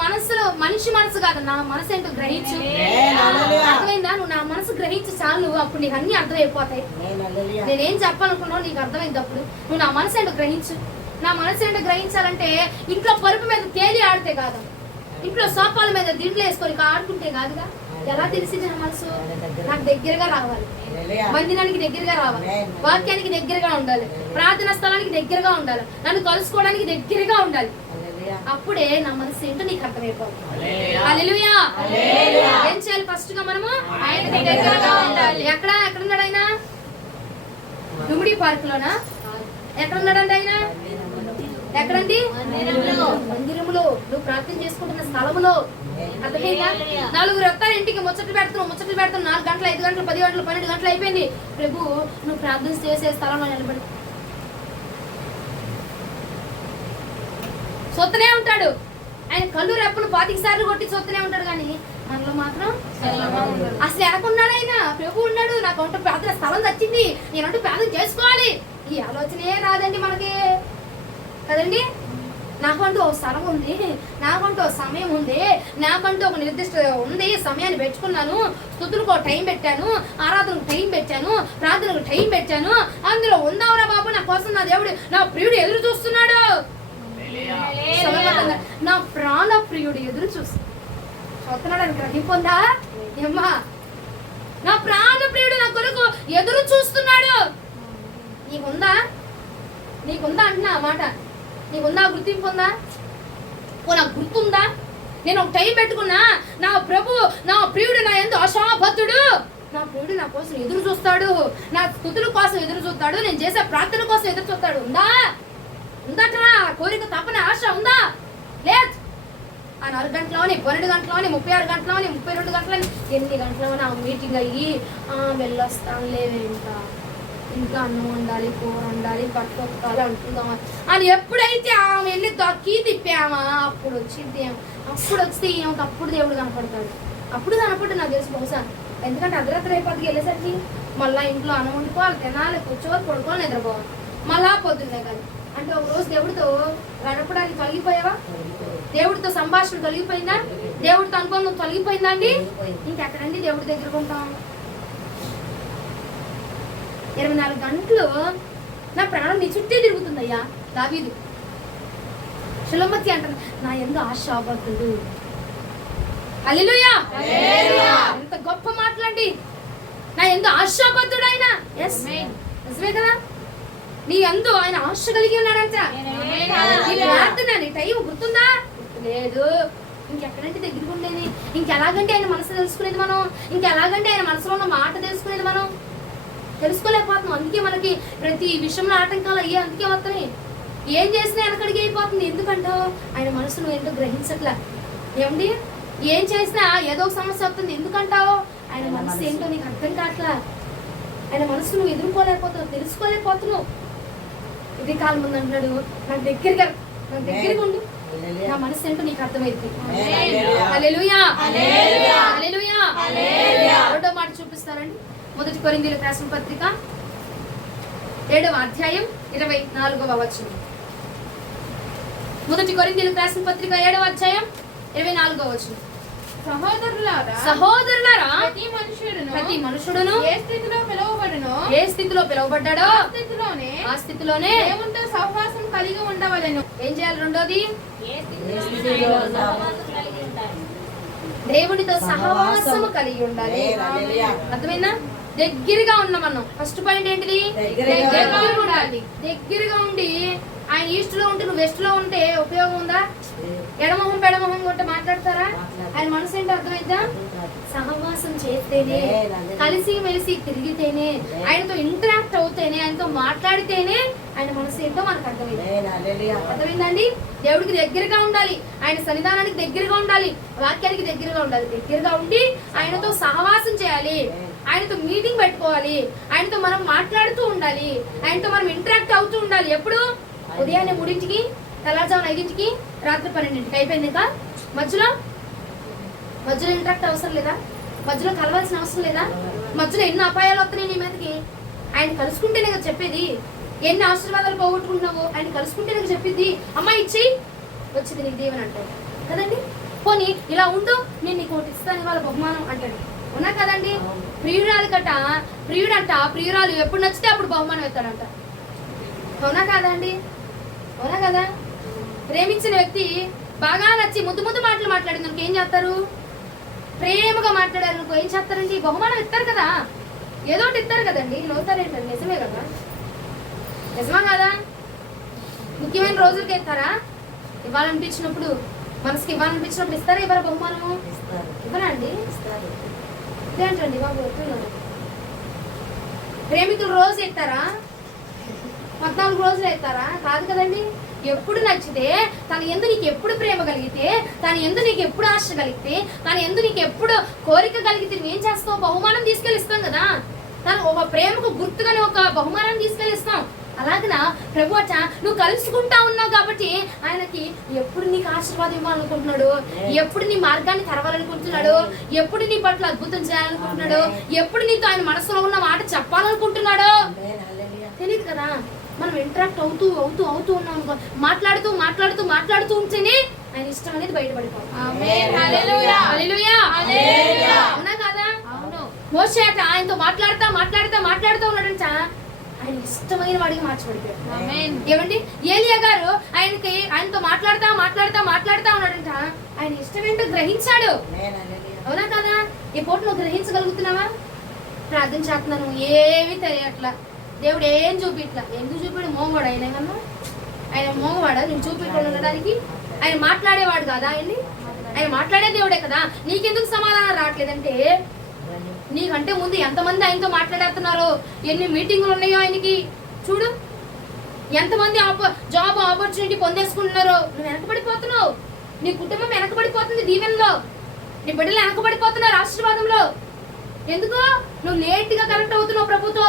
మనిషి మనసు కాదు, నా మనసు ఏంటో గ్రహించు. అర్థమైందా? నువ్వు నా మనసు గ్రహించు చాలు, అప్పుడు నీకు అన్ని అర్థమైపోతాయి. నేనేం చెప్పాలనుకున్నావు నీకు అర్థమైంది. అప్పుడు నువ్వు నా మనసు ఏంటో గ్రహించు. నా మనసు ఏంటో గ్రహించాలంటే ఇంట్లో పరుపు మీద తేలి ఆడితే కాదు, ఇంట్లో సోఫాల మీద దిండ్లు వేసుకొని ఆడుకుంటే కాదుగా. ఎలా తెలిసింది నా మనసు? నాకు దగ్గరగా రావాలి, మందిరానికి దగ్గరగా రావాలి, వాక్యానికి దగ్గరగా ఉండాలి, ప్రార్థనా స్థలానికి దగ్గరగా ఉండాలి, నన్ను కలుసుకోవడానికి దగ్గరగా ఉండాలి. అప్పుడే నా మనసు ఏంటో నీకు అర్థమైపోతుంది. హల్లెలూయా. ఏం చేయాలి? ఫస్ట్ గా మనము ఆయనకి దగ్గరగా ఉండాలి. ఎక్కడున్నాడు ఆయన? లుమిడి పార్క్ లోనా? ఎక్కడున్నాడండి ఆయన? ఎక్కడండి? మందిరములో, నువ్వు ప్రార్థన చేసుకుంటున్న స్థలములో. అర్థమైందా? నలుగురు వస్తారు ఇంటికి, ముచ్చట్లు పెడతాను 4 గంటలు, 5 గంటలు, 10 గంటలు, 12 గంటలు అయిపోయింది. ప్రభు, నువ్వు ప్రార్థన చేసే స్థలంలో నిలబడి చూస్తూనే ఉంటాడు. ఆయన కళ్ళు రెప్పలు 25 సార్లు కొట్టి చూస్తూనే ఉంటాడు. కానీ మనలో మాత్రం అసలు ఎక్కడున్నాడు ఆయన? ప్రభు ఉన్నాడు, నాకు అంటూ ప్రార్థన స్థలం వచ్చింది, నేనంటూ ప్రార్థన చేసుకోవాలి, ఈ ఆలోచనే రాదండి మనకి కదండి. నాకంటూ ఒక స్థలం ఉంది, నాకంటూ ఒక సమయం ఉంది, నాకంటూ ఒక నిర్దిష్ట ఉంది, సమయాన్ని పెట్టుకున్నాను, స్తుతులకు ఒక టైం పెట్టాను, ఆరాధనకు టైం పెట్టాను, ప్రార్థనకు టైం పెట్టాను. అందులో ఉందావరా బాబు, నా కోసం నా దేవుడు, నా ప్రియుడు ఎదురు చూస్తున్నాడు. నా ప్రాణ ప్రియుడు ఎదురు చూస్తున్నాడు అని గ్రహింపొందా? ఏమ్మా, నా ప్రాణ ప్రియుడు నా కొరకు ఎదురు చూస్తున్నాడు. నీకుందా అంటున్నా మాట? నీకుందా? గుర్తింపు ఉందా? నాకు గుర్తుందా? నేను ఒక టైం పెట్టుకున్నా, నా ప్రభు, నా ప్రియుడు నా యందు ఆశాభక్తుడు, నా ప్రియుడు నా కోసం ఎదురు చూస్తాడు, నా స్తుతుల కోసం ఎదురు చూస్తాడు, నేను చేసే ప్రార్థన కోసం ఎదురు చూస్తాడు. ఉందట్రా కోరిక, తపన, ఆశ ఉందా? లేదు. ఆ 4 గంటలోని, 12 గంటలోని, 36 గంటలోని, 32 గంటలని, ఎన్ని గంటలోని ఆ మీటింగ్ అయ్యి వెళ్ళొస్తాను ఇంకా అన్నం వండాలి, కూర వండాలి, బట్టలు ఉతకాలి అంటుందామా అని ఎప్పుడైతే ఆమె వెళ్ళి దక్కి తిప్పామా అప్పుడు వచ్చింది. అప్పుడు వస్తే ఏమిటి? అప్పుడు దేవుడు కనపడతాడు. అప్పుడు కనపడి నాకు తెలుసు బహుశా, ఎందుకంటే అర్ధరాత్రి అయిపోతుంది వెళ్ళేసరికి. మళ్ళీ ఇంట్లో అన్నం వండుకోవాలి, తినాలి, కూర్చోవాలి, పడుకోవాలి, నిద్రపోవాలి, మళ్ళా పొద్దున్నే కానీ. అంటే ఒక రోజు దేవుడితో గడపడానికి తొలగిపోయావా? దేవుడితో సంభాషణ తొలగిపోయిందా? దేవుడితో అనుబంధం తొలగిపోయిందా అండి? ఇంకెక్కడండి దేవుడి దగ్గరకు ఉంటాం? 24 గంటలు నా ప్రాణం నీ చుట్టే తిరుగుతుందయ్యా. దావీదు షలోమతి అంటారు, నా యందు ఆశాభక్తుడు. హల్లెలూయా. ఎంత గొప్ప మాటలండి. నా యందు ఆశాభక్తుడు ఆయన. నిజమే కదా? నీ యందు ఆయన ఆశ కలిగి ఉన్నాడంట. నీ ప్రార్థన, నీ టైం గుర్తుందా? లేదు. ఇంకెక్కడంటే దగ్గరకు ఉండేది? ఇంకెలాగంటే ఆయన మనసు తెలుసుకునేది మనం? ఇంకెలాగంటే ఆయన మనసులో ఉన్న మాట తెలుసుకునేది మనం? తెలుసుకోలేకపోతున్నాం. అందుకే మనకి ప్రతి విషయంలో ఆటంకాలు అయ్యే అందుకే వస్తున్నాయి. ఏం చేసినా వెనకడికి అయిపోతుంది. ఎందుకంటావు? ఆయన మనసును ఏంటో గ్రహించట్లా. ఏమండి? ఏం చేసినా ఏదో ఒక సమస్య వస్తుంది. ఎందుకంటావు? ఆయన మనసు ఏంటో నీకు అర్థం కావట్లా. ఆయన మనసు నువ్వు ఎదుర్కోలేకపోతున్నావు, తెలుసుకోలేకపోతున్నావు. ఇది కాలం ముందు అంటున్నాడు, నాకు దగ్గరగా ఉండు, నా మనసు ఏంటో నీకు అర్థమైంది. హల్లెలూయా. రెండో మాట చూపిస్తారండి. 1 కొరింథీయులకు రాసిన పత్రిక 7వ అధ్యాయం 24వ వచనం. 1 కొరింథీయులకు రాసిన పత్రిక 7వ అధ్యాయం 24వ వచనం. సహోదరులారా, ప్రతి మనుషుడును ఏ స్థితిలో పిలువబడ్డాడో ఆ స్థితిలోనే దేవునితో సహవాసం కలిగి ఉండవలెను. ఏం చేయాలి? రెండోది, దేవునితో సహవాసము కలిగి ఉండాలి. అర్థమైందా? దగ్గరగా ఉన్నాం మనం. ఫస్ట్ పాయింట్ ఏంటిది? దగ్గరగా ఉండాలి. దగ్గరగా ఉండి ఆయన ఈస్ట్ లో ఉంటే నువ్వు వెస్ట్ లో ఉంటే ఉపయోగం ఉందా? ఎడమొహం పెడమొహం ఉంటే మాట్లాడతారా? ఆయన మనసు ఏంటో అర్థమైద్దా? సహవాసం చేస్తేనే, కలిసి మెలిసి తిరిగితేనే, ఆయనతో ఇంటరాక్ట్ అవుతేనే, ఆయనతో మాట్లాడితేనే ఆయన మనసు ఏంటో మనకు అర్థమైంది. అర్థమైందండి? దేవుడికి దగ్గరగా ఉండాలి, ఆయన సన్నిధానానికి దగ్గరగా ఉండాలి, వాక్యానికి దగ్గరగా ఉండాలి. దగ్గరగా ఉండి ఆయనతో సహవాసం చేయాలి, ఆయనతో మీటింగ్ పెట్టుకోవాలి, ఆయనతో మనం మాట్లాడుతూ ఉండాలి, ఆయనతో మనం ఇంటరాక్ట్ అవుతూ ఉండాలి. ఎప్పుడు? ఉదయాన్నే 3ంటికి, తెల్లారుజామున 5ంటికి, రాత్రి 12ంటికి అయిపోయింది. ఇంకా మధ్యలో ఇంటరాక్ట్ అవసరం లేదా? మధ్యలో కలవాల్సిన అవసరం లేదా? మధ్యలో ఎన్ని అపాయాలు వస్తున్నాయి నీ మీదకి? ఆయన కలుసుకుంటేనే కదా చెప్పేది. ఎన్ని ఆశీర్వాదాలు పోగొట్టుకుంటున్నావు ఆయన కలుసుకుంటేనే కదా చెప్పేది. అమ్మ ఇచ్చి వచ్చింది నీకు దీవెన అంటాడు కదండి. పోనీ ఇలా ఉండు, నేను నీకు ఒకటి ఇస్తాను వాళ్ళ బహుమానం అంటాడు. ఉన్నా కదండి. ప్రియురాలు ఎప్పుడు నచ్చితే అప్పుడు బహుమానం ఇస్తాడంట. అవునా కాదండి? అవునా కదా? ప్రేమించిన వ్యక్తి బాగా నచ్చి ముద్దు మాటలు మాట్లాడింది అనుకో ఏం చేస్తారు? ప్రేమగా మాట్లాడారు అనుకో ఏం చేస్తారండి? బహుమానం ఇస్తారు కదా, ఏదో ఒకటి ఇస్తారు కదండి. నవ్వుతారేంటండి? నిజమే కదా? నిజమా కదా? ముఖ్యమైన రోజులకి ఇస్తారా? ఇవ్వాలనిపించినప్పుడు, మనసుకి ఇవ్వాలనిపించినప్పుడు ఇస్తారా? ఇవ్వరా బహుమానము? ఇవ్వరా అండి? ఇదేంటండి బాబు? ప్రేమికులు రోజు ఇస్తారా? 14 రోజులు ఇస్తారా? కాదు కదండి. ఎప్పుడు నచ్చితే, తన యందు నీకు ఎప్పుడు ప్రేమ కలిగితే, తన యందు నీకు ఎప్పుడు ఆశ కలిగితే, తన యందు నీకు ఎప్పుడు కోరిక కలిగితే నువ్వేం చేస్తావు? బహుమానం తీసుకెళ్ళిస్తాం కదా. తను ఒక ప్రేమకు గుర్తుగానే ఒక బహుమానం తీసుకెళ్ళిస్తాం. అలాగనా ప్రభు అచ్చ నువ్వు కలుసుకుంటా ఉన్నావు కాబట్టి ఆయనకి ఎప్పుడు నీకు ఆశీర్వాదం ఇవ్వాలనుకుంటున్నాడు, ఎప్పుడు నీ మార్గాన్ని తెరవాలనుకుంటున్నాడు, ఎప్పుడు నీ పట్ల అద్భుతం చేయాలనుకుంటున్నాడు, ఎప్పుడు నీతో ఆయన మనసులో ఉన్న మాట చెప్పాలనుకుంటున్నాడు తెలియదు కదా. మనం ఇంటరాక్ట్ అవుతూ ఉన్నాం, మాట్లాడుతూ ఉంటేనే ఆయన ఇష్టం అనేది బయటపడిపోతుంది. అవునా కదా? మోషే అట ఆయనతో మాట్లాడుతూ ఉన్నాడంట, ఆయన ఇష్టమైన వాడికి మార్చబడిపోయాడు. ఏమండి? ఏలియా గారు ఆయనతో మాట్లాడుతా ఉన్నాడంట, ఆయన ఇష్టమేంటో గ్రహించాడు. అవునా కదా? ఈ పూట నువ్వు గ్రహించగలుగుతున్నావా? ప్రార్థన చేస్తున్నాను ఏమీ తెలియట్లా, దేవుడు ఏం చూపిట్లా. ఎందుకు చూపాడు? మోగవాడు ఆయన కన్నా. ఆయన మోగవాడా నేను చూపించకుండా ఉండడానికి? ఆయన మాట్లాడేవాడు కాదా? ఆయన మాట్లాడే దేవుడే కదా. నీకెందుకు సమాధానం రావట్లేదంటే, నీకంటే ముందు ఎంతమంది ఆయనతో మాట్లాడుతున్నారో, ఎన్ని మీటింగులు ఉన్నాయో ఆయనకి చూడు. ఎంతమంది జాబ్ ఆపర్చునిటీ పొందేసుకుంటున్నారో. నువ్వు వెనకబడిపోతున్నావు, నీ కుటుంబం వెనకబడిపోతుంది దీవెనలో, నీ బిడ్డలు వెనకబడిపోతున్నారు ఆశీర్వాదంలో. ఎందుకు? నువ్వు లేట్గా కనెక్ట్ అవుతున్నావు ప్రభుతో,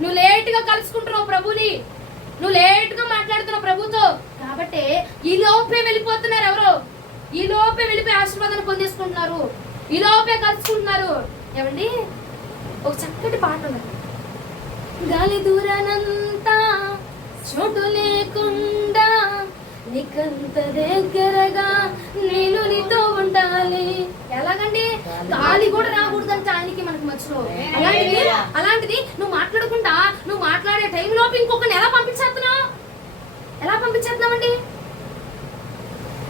నువ్వు లేట్గా కలుసుకుంటున్నావు ప్రభుని, నువ్వు లేట్గా మాట్లాడుతున్నావు ప్రభుతో. కాబట్టి ఈ లోపే వెళ్ళిపోతున్నారు ఎవరో, ఈ లోపే వెళ్ళిపోయి ఆశీర్వాదాన్ని పొందేసుకుంటున్నారు, ఈ లోపే కలుసుకుంటున్నారు. ఏమండి? ఒక చక్కటి పాట ఉంది. గాలి దూరానంతా చోటు లేకుండా నీకంత దగ్గరగా నేను నీతో ఉండాలి. ఎలాగండి? గాలి కూడా రాకూడదంట ఆయనకి మనకి మధ్యలో. అలాంటిది నువ్వు మాట్లాడకుండా, నువ్వు మాట్లాడే టైంలోపు ఇంకొకరిని ఎలా పంపించేస్తున్నామండి?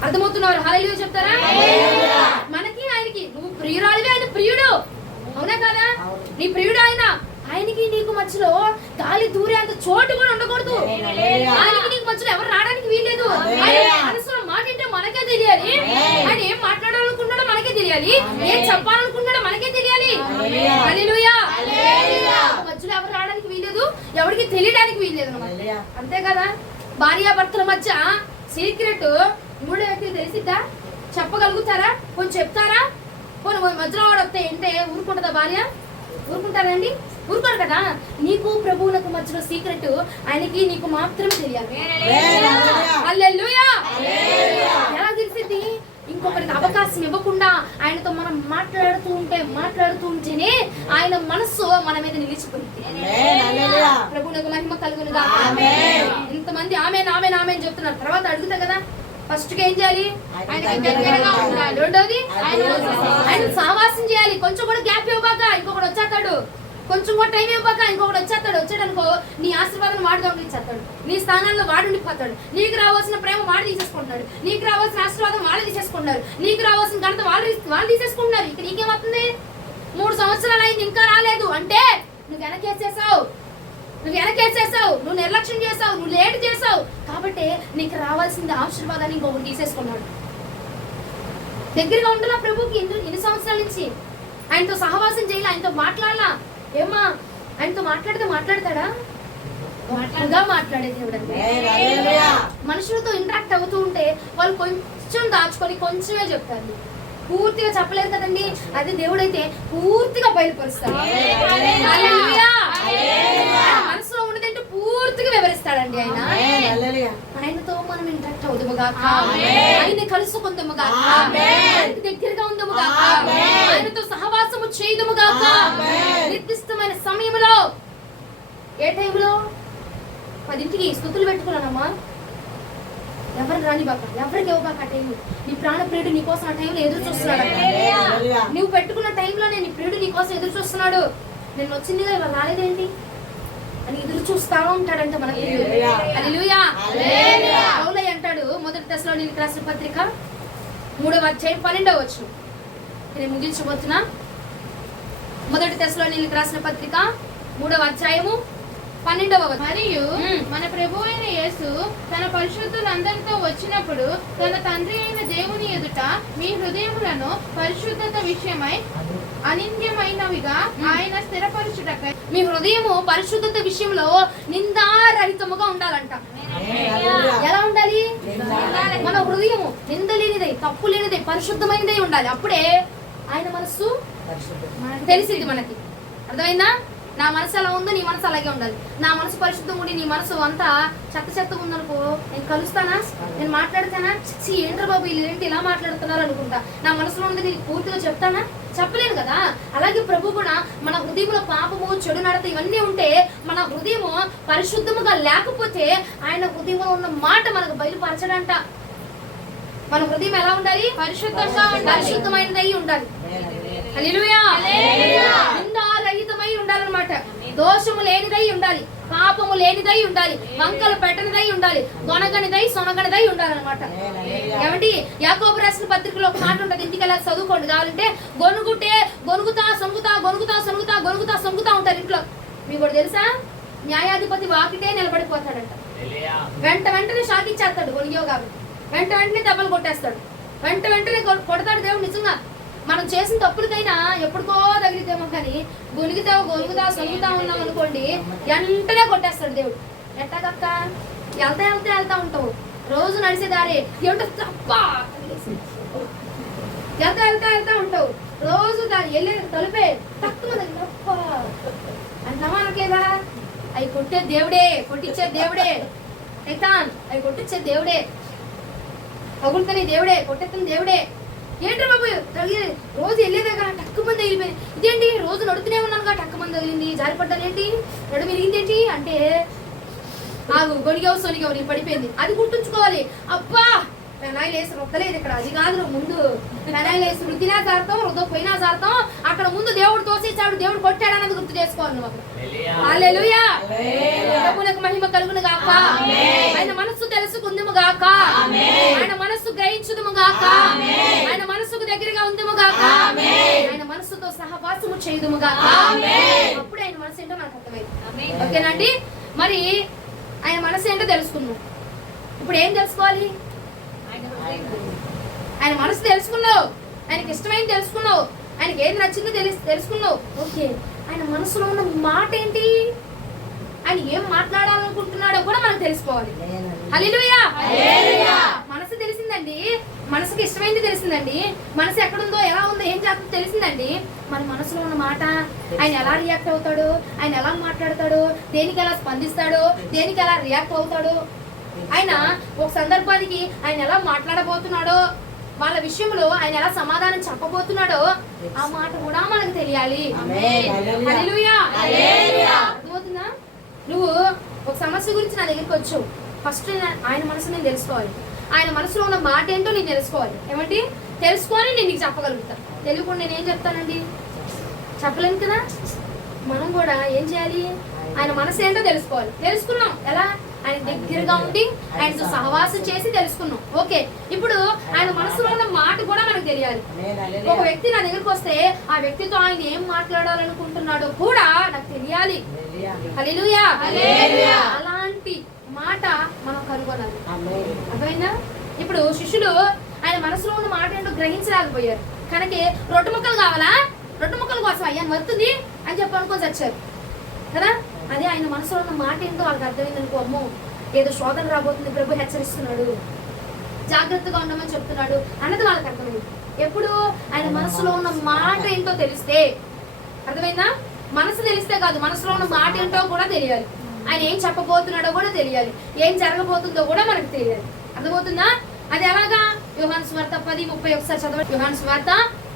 అర్థమవుతున్నారు? హల్లెలూయా చెప్తారా? మనకి ఆయనకి నువ్వు ప్రియురాలివి, ఆయన ప్రియుడు. అవునా కదా? నీ ప్రియుడు ఆయనకి నీకు మధ్యలో గాలి దూరే అంత చోటు కూడా ఉండకూడదు. ఆయనకి నీకు మధ్యలో ఎవరు రావడానికి వీల్లేదు. మనసులో మాట ఏంటో మనకే తెలియాలి, ఆయన ఏం మాట్లాడాలనుకున్నాడో మనకే తెలియాలి, ఏం చెప్పాలనుకున్నాడో మనకే తెలియాలి. హల్లెలూయా. మధ్యలో ఎవరు రావడానికి వీల్లేదు, ఎవరికి తెలియడానికి వీల్లేదు. అంతే కదా? భార్యాభర్తల మధ్య సీక్రెట్ మూడో వ్యక్తులు తెలిసిద్దా? చెప్పగలుగుతారా? కొంచెం చెప్తారా? మధ్యలో వాడు వస్తే ఏంటే ఊరుకుంటుందా భార్య? ఊరుకుంటారండి? ఊరుకోరు కదా. నీకు ప్రభువులకు మధ్యలో సీక్రెట్ ఆయనకి నీకు మాత్రమే తెలియాలి. హల్లెలూయా. ఎలా తెలిసింది? ఇంకొకరికి అవకాశం ఇవ్వకుండా ఆయనతో మనం మాట్లాడుతూ ఉంటేనే ఆయన మనస్సు మన మీద నిలిచిపోయింది. ప్రభువులకు మహిమ కలుగునుగా. ఇంతమంది ఆమెన్ చెప్తున్నారు. తర్వాత అడుగుతా కదా, ఫస్ట్ ఏం చేయాలి? రెండోది ఆయన సావాసం చేయాలి. కొంచెం కూడా గ్యాప్ ఇవ్వబాక ఇంకొకటి వచ్చేస్తాడు, కొంచెం కూడా టైం ఇవ్వబాక ఇంకొకటి వచ్చాడనుకో నీ ఆశీర్వాదం వాడు దొంగిలించేస్తాడు, నీ స్థానాల్లో వాడు ఉండిపోతాడు. నీకు రావాల్సిన ప్రేమ వాడు తీసేసుకుంటున్నాడు, నీకు రావాల్సిన ఆశీర్వాదం వాళ్ళు తీసేసుకుంటున్నారు, నీకు రావాల్సిన ఘనత వాళ్ళు తీసేసుకుంటున్నారు. ఇక నీకేమవుతుంది? 3 సంవత్సరాలు అయింది ఇంకా రాలేదు అంటే నువ్వు వెనకేసేసావు, నువ్వు నిర్లక్ష్యం చేసావు, నువ్వు లేట్ చేసావు. కాబట్టి నీకు రావాల్సిన ఆశీర్వాదాన్ని ఇంకొకటి తీసేసుకున్నాడు. దగ్గరగా ఉండాలా ప్రభుకి ఎన్ని సంవత్సరాల నుంచి ఆయనతో సహవాసం చేయాలి, ఆయనతో మాట్లాడాలా. ఏమ్మా ఆయనతో మాట్లాడతాడా? మాట్లాడే దేవుడు అంటే మనుషులతో ఇంటరాక్ట్ అవుతూ ఉంటే వాళ్ళు కొంచెం దాచుకొని కొంచెమే చెప్తారు, పూర్తిగా చెప్పలేదు కదండి. అదే దేవుడైతే పూర్తిగా బయలుపరుస్తాడు. మనసులో ఉన్నదంటే పూర్తిగా వివరిస్తాడండి ఆయన. ఆయనతో మనం ఇంటరాక్ట్ అవుదుము గాక, ఆయన కలుసుకుందాము గాక, ఆయనకి దగ్గరగా ఉందాము గాక, ఆయనతో సహవాసము చేయదుము గాక. నిర్దిష్టమైన సమయంలో, ఏ టైంలో? 10ంటికి స్తుతులు పెట్టుకున్నానమ్మా, ఎవరు రాని బాక, ఎవరికి ఇవ్వబాక. ఆ టైంలో నీ ప్రాణప్రియుడు నీకోసం ఆ టైంలో ఎదురు చూస్తున్నాడు. నువ్వు పెట్టుకున్న టైంలోనే నీ ప్రియుడు నీకోసం ఎదురు చూస్తున్నాడు. నేను వచ్చింది కదా, ఇలా రాలేదేంటి అని ఎదురు చూస్తా ఉంటాడంట మన ప్రియుడు. హల్లెలూయా. పౌలు అంటాడు, 1 తెస్సలోనికీయులకు రాసిన పత్రిక 3వ అధ్యాయం 12వ వచనం. నేను ముగించబోతున్నా. 1 తెస్సలోనికీయులకు రాసిన పత్రిక 3వ అధ్యాయము 12వ వచనం. మరియు మన ప్రభు అయిన యేసు తన పరిశుద్ధులందరితో వచ్చినప్పుడు తన తండ్రి అయిన దేవుని ఎదుట మీ హృదయములను పరిశుద్ధత విషయమై అనింద్యమైనవిగా ఆయన స్థిరపరచుటకై. మీ హృదయము పరిశుద్ధత విషయంలో నిందారహితముగా ఉండాలంట. ఎలా ఉండాలి? మన హృదయము నిందలేనిదై, తప్పు లేనిదై, పరిశుద్ధమైనదై ఉండాలి. అప్పుడే ఆయన మనస్సు తెలిసింది మనకి. అర్థమైందా? నా మనసు ఎలా ఉందో నీ మనసు అలాగే ఉండాలి. నా మనసు పరిశుద్ధంగా ఉండి నీ మనసు అంతా చెత్తగా ఉందనుకో, నేను కలుస్తానా, నేను మాట్లాడతానా, ఏంట్రా బాబు వీళ్ళు ఏంటి ఇలా మాట్లాడుతున్నారు అనుకుంటా. నా మనసులో ఉంది నీకు పూర్తిగా చెప్తానా? చెప్పలేను కదా. అలాగే ప్రభు కూడా మన హృదయంలో పాపము, చెడు నడత ఇవన్నీ ఉంటే, మన హృదయము పరిశుద్ధముగా లేకపోతే ఆయన హృదయంలో ఉన్న మాట మనకు బయలుపరచడంట. మన హృదయం ఎలా ఉండాలి? పరిశుద్ధంగా ఉండాలి, పరిశుద్ధమైనదై ఉండాలి. హల్లెలూయా. నిందారహితమై ఉండాలన్నమాట. దోషము లేనిదై ఉండాలి, పాపము లేనిదై ఉండాలి, వంకలు పెట్టనిదై ఉండాలి, గొనగనిదై సొనగనిదై ఉండాలన్నమాట. ఏమంటే యాకోబు రాసిన పత్రికలో ఒక మాట ఉంటుంది, ఇంటికి వెళ్ళి చదువుకోండి కావాలంటే. గొనుగుతా సొనుగుతా ఉంటారు ఇంట్లో. మీకు కూడా తెలుసా? న్యాయాధిపతి వాకిటే నిలబడిపోతాడంట. వెంటనే షాక్ ఇచ్చేస్తాడు గొనిగేవు కాబట్టి. వెంటనే దెబ్బలు కొట్టేస్తాడు. వెంటనే కొడతాడు దేవుడు. నిజంగా మనం చేసిన తప్పులకైనా ఎప్పుడుకో తగిలితేమో, కానీ గొనుగుతా సొనుగుతా ఉన్నాం అనుకోండి, వెంటనే కొట్టేస్తాడు దేవుడు. ఎట్టాగక్క వెళ్తా ఉంటావు, రోజు నడిచే దారి ఏమిటో తప్ప వెళ్తా ఉంటావు, రోజు దారి వెళ్ళే తలుపే తక్కువ తప్ప అంటున్నావా అనట్లేదా? అవి కొట్టే దేవుడే, కొట్టించే దేవుడే. అవి కొట్టించే దేవుడే, పగులుతనే దేవుడే, కొట్టెత్తని దేవుడే. ఏంటో బాబు తగిలి రోజు వెళ్ళేదాకా టక్కు మంది తగిలిపోయింది. ఇదేంటి రోజు నడుతూనే ఉన్నాను టక్కు మంది తగిలింది, జారిపడ్డాను ఏంటి, నడు విరిగింది ఏంటి అంటే, గొనిగావు సొనిగావు నీ పడిపోయింది. అది గుర్తుంచుకోవాలి. అబ్బా పెనాయిలు వేసి రుద్దలేదు ఇక్కడ, అది కాదు. ముందు పెనాయిలు వేసి రుద్దినా జారుతాం, రుద్దపోయినా జారుతాం. అక్కడ ముందు దేవుడు తోసేసాడు, దేవుడు కొట్టాడు అన్నది గుర్తు చేసుకోవాలి నువ్వు. హల్లెలూయా. ప్రభువునకు మహిమ కలుగును గాక. ఆయన మనస్సు తెలుసుకుందుము గాక, ఆయన మనస్సు గ్రహించుదుము గాక, ఆయన మనస్సుకు దగ్గరగా ఉందుము గాక, ఆయన మనస్సుతో సహవాసము చేయుదుము గాక. అప్పుడు ఆయన మనసు ఏంటో నాకు అర్థమైంది. ఓకేనండి? మరి ఆయన మనసు ఏంటో తెలుసుకున్నాం. ఇప్పుడు ఏం తెలుసుకోవాలి? ఆయన మనసు తెలుసుకున్నావు, ఆయనకి ఇష్టమైంది తెలుసుకున్నావు, ఆయనకి ఏది నచ్చిందో తెలుసుకున్నావు. ఓకే, ఆయన మనసులో ఉన్న మాట ఏంటి, ఆయన ఏం మాట్లాడాలనుకుంటున్నాడో కూడా మనకు తెలుసుకోవాలి. హల్లెలూయా. మనసు తెలిసిందండి, మనసుకి ఇష్టమైంది తెలిసిందండి, మనసు ఎక్కడుందో, ఎలా ఉందో, ఏం చేస్తుందో తెలిసిందండి. మన మనసులో ఉన్న మాట, ఆయన ఎలా రియాక్ట్ అవుతాడు, ఆయన ఎలా మాట్లాడతాడు, దేనికి ఎలా స్పందిస్తాడు, దేనికి ఎలా రియాక్ట్ అవుతాడు, ఆయన ఒక సందర్భానికి ఆయన ఎలా మాట్లాడబోతున్నాడో, వాళ్ళ విషయంలో ఆయన ఎలా సమాధానం చెప్పబోతున్నాడో ఆ మాట కూడా మనకు తెలియాలి. హల్లెలూయా. అర్థమవుతుందా? నువ్వు ఒక సమస్య గురించి నా దగ్గరికి వచ్చావు, ఫస్ట్ ఆయన మనసు నేను తెలుసుకోవాలి, ఆయన మనసులో ఉన్న మాట ఏంటో నేను తెలుసుకోవాలి. ఏమంటే తెలుసుకొని నేను నీకు చెప్పగలుగుతాను. తెలియకుండా నేను ఏం చెప్తానండి? చెప్పలేను కదా. మనం కూడా ఏం చేయాలి? ఆయన మనసు ఏంటో తెలుసుకోవాలి. తెలుసుకున్నాం ఎలా? ఆయన దగ్గరగా ఉండి ఆయనతో సహవాసం చేసి తెలుసుకున్నాం. ఓకే, ఇప్పుడు ఆయన మనసులో ఉన్న మాట కూడా మనకు తెలియాలి. ఒక వ్యక్తి నా దగ్గరికి వస్తే ఆ వ్యక్తితో ఆయన ఏం మాట్లాడాలనుకుంటున్నాడో కూడా నాకు తెలియాలి. హల్లెలూయా. అలాంటి మాట మనం కనుగొనాలి. అర్థమైందా? ఇప్పుడు శిష్యులు ఆయన మనసులో ఉన్న మాట ఏంటో గ్రహించలేకపోయారు. కనుక రొట్టె ముక్కలు కావాలా, రొట్టె ముక్కల కోసం అయ్యా వస్తుంది అని చెప్పి అనుకొని వచ్చారు కదా. అదే ఆయన మనసులో ఉన్న మాట ఏంటో వాళ్ళకి అర్థమైంది అనుకో, అమ్మో ఏదో శోధన రాబోతుంది, ప్రభు హెచ్చరిస్తున్నాడు, జాగ్రత్తగా ఉండమని చెప్తున్నాడు అన్నది వాళ్ళకి అర్థమైంది. ఎప్పుడు ఆయన మనసులో ఉన్న మాట ఏంటో తెలిస్తే. అర్థమైందా? మనసు తెలిస్తే కాదు, మనసులో ఉన్న మాట ఏంటో కూడా తెలియాలి. ఆయన ఏం చెప్పబోతున్నాడో కూడా తెలియాలి, ఏం జరగబోతుందో కూడా మనకు తెలియాలి. అర్థమవుతుందా? అది ఎలాగా? యోహాను సువార్త 10:30 ఒకసారి చదవండి. యోహాను సువార్త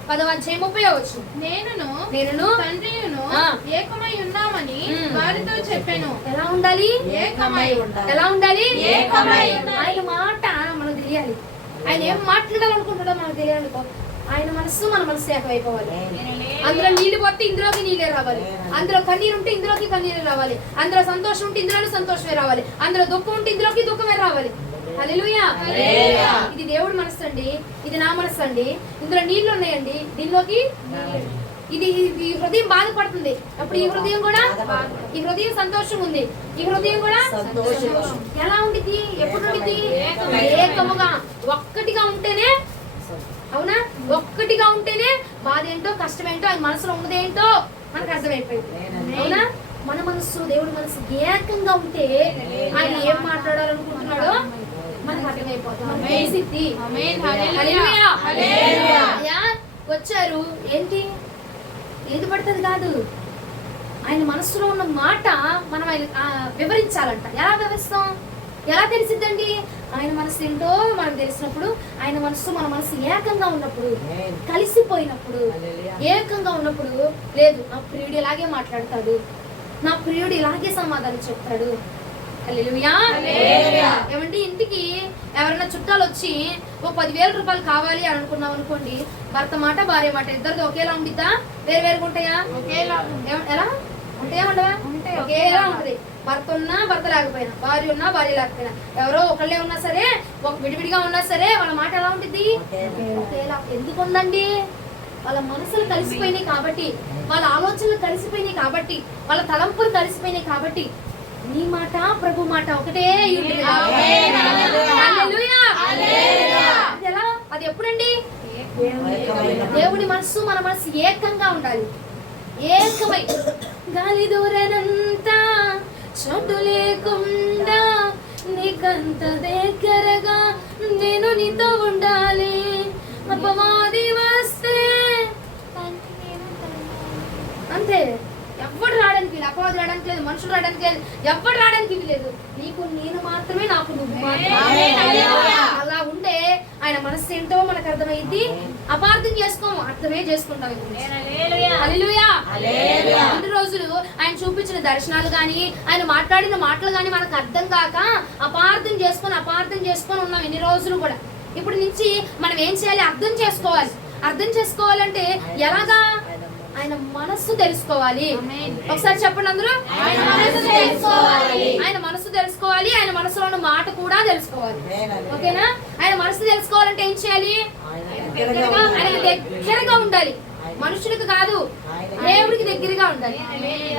10:30 నేనును తండ్రియును ఏకమై ఉన్నామని వారితో చెప్పాను. ఎలా ఉండాలి? ఏకమై ఎలా ఉండాలి? ఏకమై. ఆయన మాట మనకు తెలియాలి. ఆయన ఏం మాట్లాడాలనుకుంటాడో మనకు తెలియాలి. ఆయన మనసు మన మనసు ఏకమైపోవాలి. అందులో నీళ్లు పోతే ఇందులోకి నీళ్ళే రావాలి, అందులో కన్నీరు ఉంటే ఇందులోకి కన్నీరు రావాలి, అందులో సంతోషం ఉంటే ఇందులోనే సంతోషమే రావాలి, అందులో దుఃఖం ఉంటే ఇందులోకి దుఃఖమే రావాలి. హల్లెలూయా. ఇది దేవుడి మనసు అండి, ఇది నా మనసు అండి. ఇందులో నీళ్లు ఉన్నాయండి, దీనిలోకి ఇది ఈ హృదయం బాధపడుతుంది, అప్పుడు ఈ హృదయం కూడా, ఈ హృదయం సంతోషం ఉంది, ఈ హృదయం కూడా ఎలా ఉండిద్ది? ఎప్పుడు ఉండిద్ది? ఏకముగా ఒక్కటిగా ఉంటేనే, అవునా? ఒక్కటిగా ఉంటేనే బాధ ఏంటో కష్టం ఏంటో ఆయన మనసులో ఉన్నదేంటో మనకు అర్థమైపోయింది. అవునా? మన మనసు దేవుడి మనసు ఏకంగా ఉంటే ఆయన ఏం మాట్లాడాలనుకుంటున్నాడో మనకు అర్థమైపోతుంది. వచ్చారు ఏంటి? ఏది పడుతుంది కాదు, ఆయన మనసులో ఉన్న మాట మనం ఆయన వివరించాలంట. ఎలా వివరిస్తాం? ఎలా తెలిసిద్దండి? ఆయన మనసు ఏంటో మనకు తెలిసినప్పుడు, ఆయన మనసు మన మనసు ఏకంగా ఉన్నప్పుడు, కలిసిపోయినప్పుడు, ఏకంగా ఉన్నప్పుడు, లేదు నా ప్రియుడు ఇలాగే మాట్లాడతాడు, నా ప్రియుడు ఇలాగే సమాధానం చెప్తాడు. హల్లెలూయా. ఏమండి, ఇంటికి ఎవరైనా చుట్టాలు వచ్చి ఓ 10,000 రూపాయలు కావాలి అని అనుకున్నాం అనుకోండి, భర్త మాట భార్య మాట ఇద్దరిది ఒకేలా ఉండిద్దా? వేరు వేరుగా ఉంటాయా? ఎలా ఉంటాయా? ఉండవా? ఒకేలా ఉంటది. భర్త ఉన్నా భర్త లేకపోయినా, భార్య ఉన్నా భార్య లేకపోయినా, ఎవరో ఒకళ్ళే ఉన్నా సరే, ఒక విడివిడిగా ఉన్నా సరే, వాళ్ళ మాట ఎలా ఉంటుంది? ఒకేలా. ఎందుకు ఉందండి? వాళ్ళ మనసులు కలిసిపోయినాయి కాబట్టి, వాళ్ళ ఆలోచనలు కలిసిపోయినాయి కాబట్టి, వాళ్ళ తలంపులు కలిసిపోయినాయి కాబట్టి, నీ మాట ప్రభు మాట ఒకటే. అది ఎప్పుడండి? దేవుడి మనసు మన మనసు ఏకంగా ఉండాలి. ఏకమై గాలి దూరనంతా చోటు లేకుండా నీకంత దగ్గరగా నేను నీతో ఉండాలి. అపవాది వస్తే అంతే, ఎవ్వడు రావడానికి లేదు, అపవాది రావడానికి లేదు, మనుషులు రావడానికి లేదు, ఎవ్వడు రావడానికి లేదు. నీకు నేను మాత్రమే, నాకు నువ్వు మాత్రమే. అలా ఉంటే ఆయన మనస్సు ఏంటో మనకు అర్థమైంది. అపార్థం చేసుకోము, అర్థమే చేసుకుంటాం. హల్లెలూయా. ఇన్ని రోజులు ఆయన చూపించిన దర్శనాలు గాని, ఆయన మాట్లాడిన మాటలు గాని మనకు అర్థం కాక అపార్థం చేసుకొని ఉన్నాం ఇన్ని రోజులు కూడా. ఇప్పుడు నుంచి మనం ఏం చేయాలి? అర్థం చేసుకోవాలి. అర్థం చేసుకోవాలంటే ఎలాగా? ఆయన మనస్సు తెలుసుకోవాలి. ఒకసారి చెప్పండి అందరూ. ఆయన మనస్సు తెలుసుకోవాలి, ఆయన మనసులో ఉన్న మాట కూడా తెలుసుకోవాలి. ఓకేనా? ఆయన మనసు తెలుసుకోవాలంటే ఏం చేయాలి? ఆయనకి దగ్గరగా ఉండాలి. మనుషులకు కాదు, దేవుడికి దగ్గరగా ఉండాలి.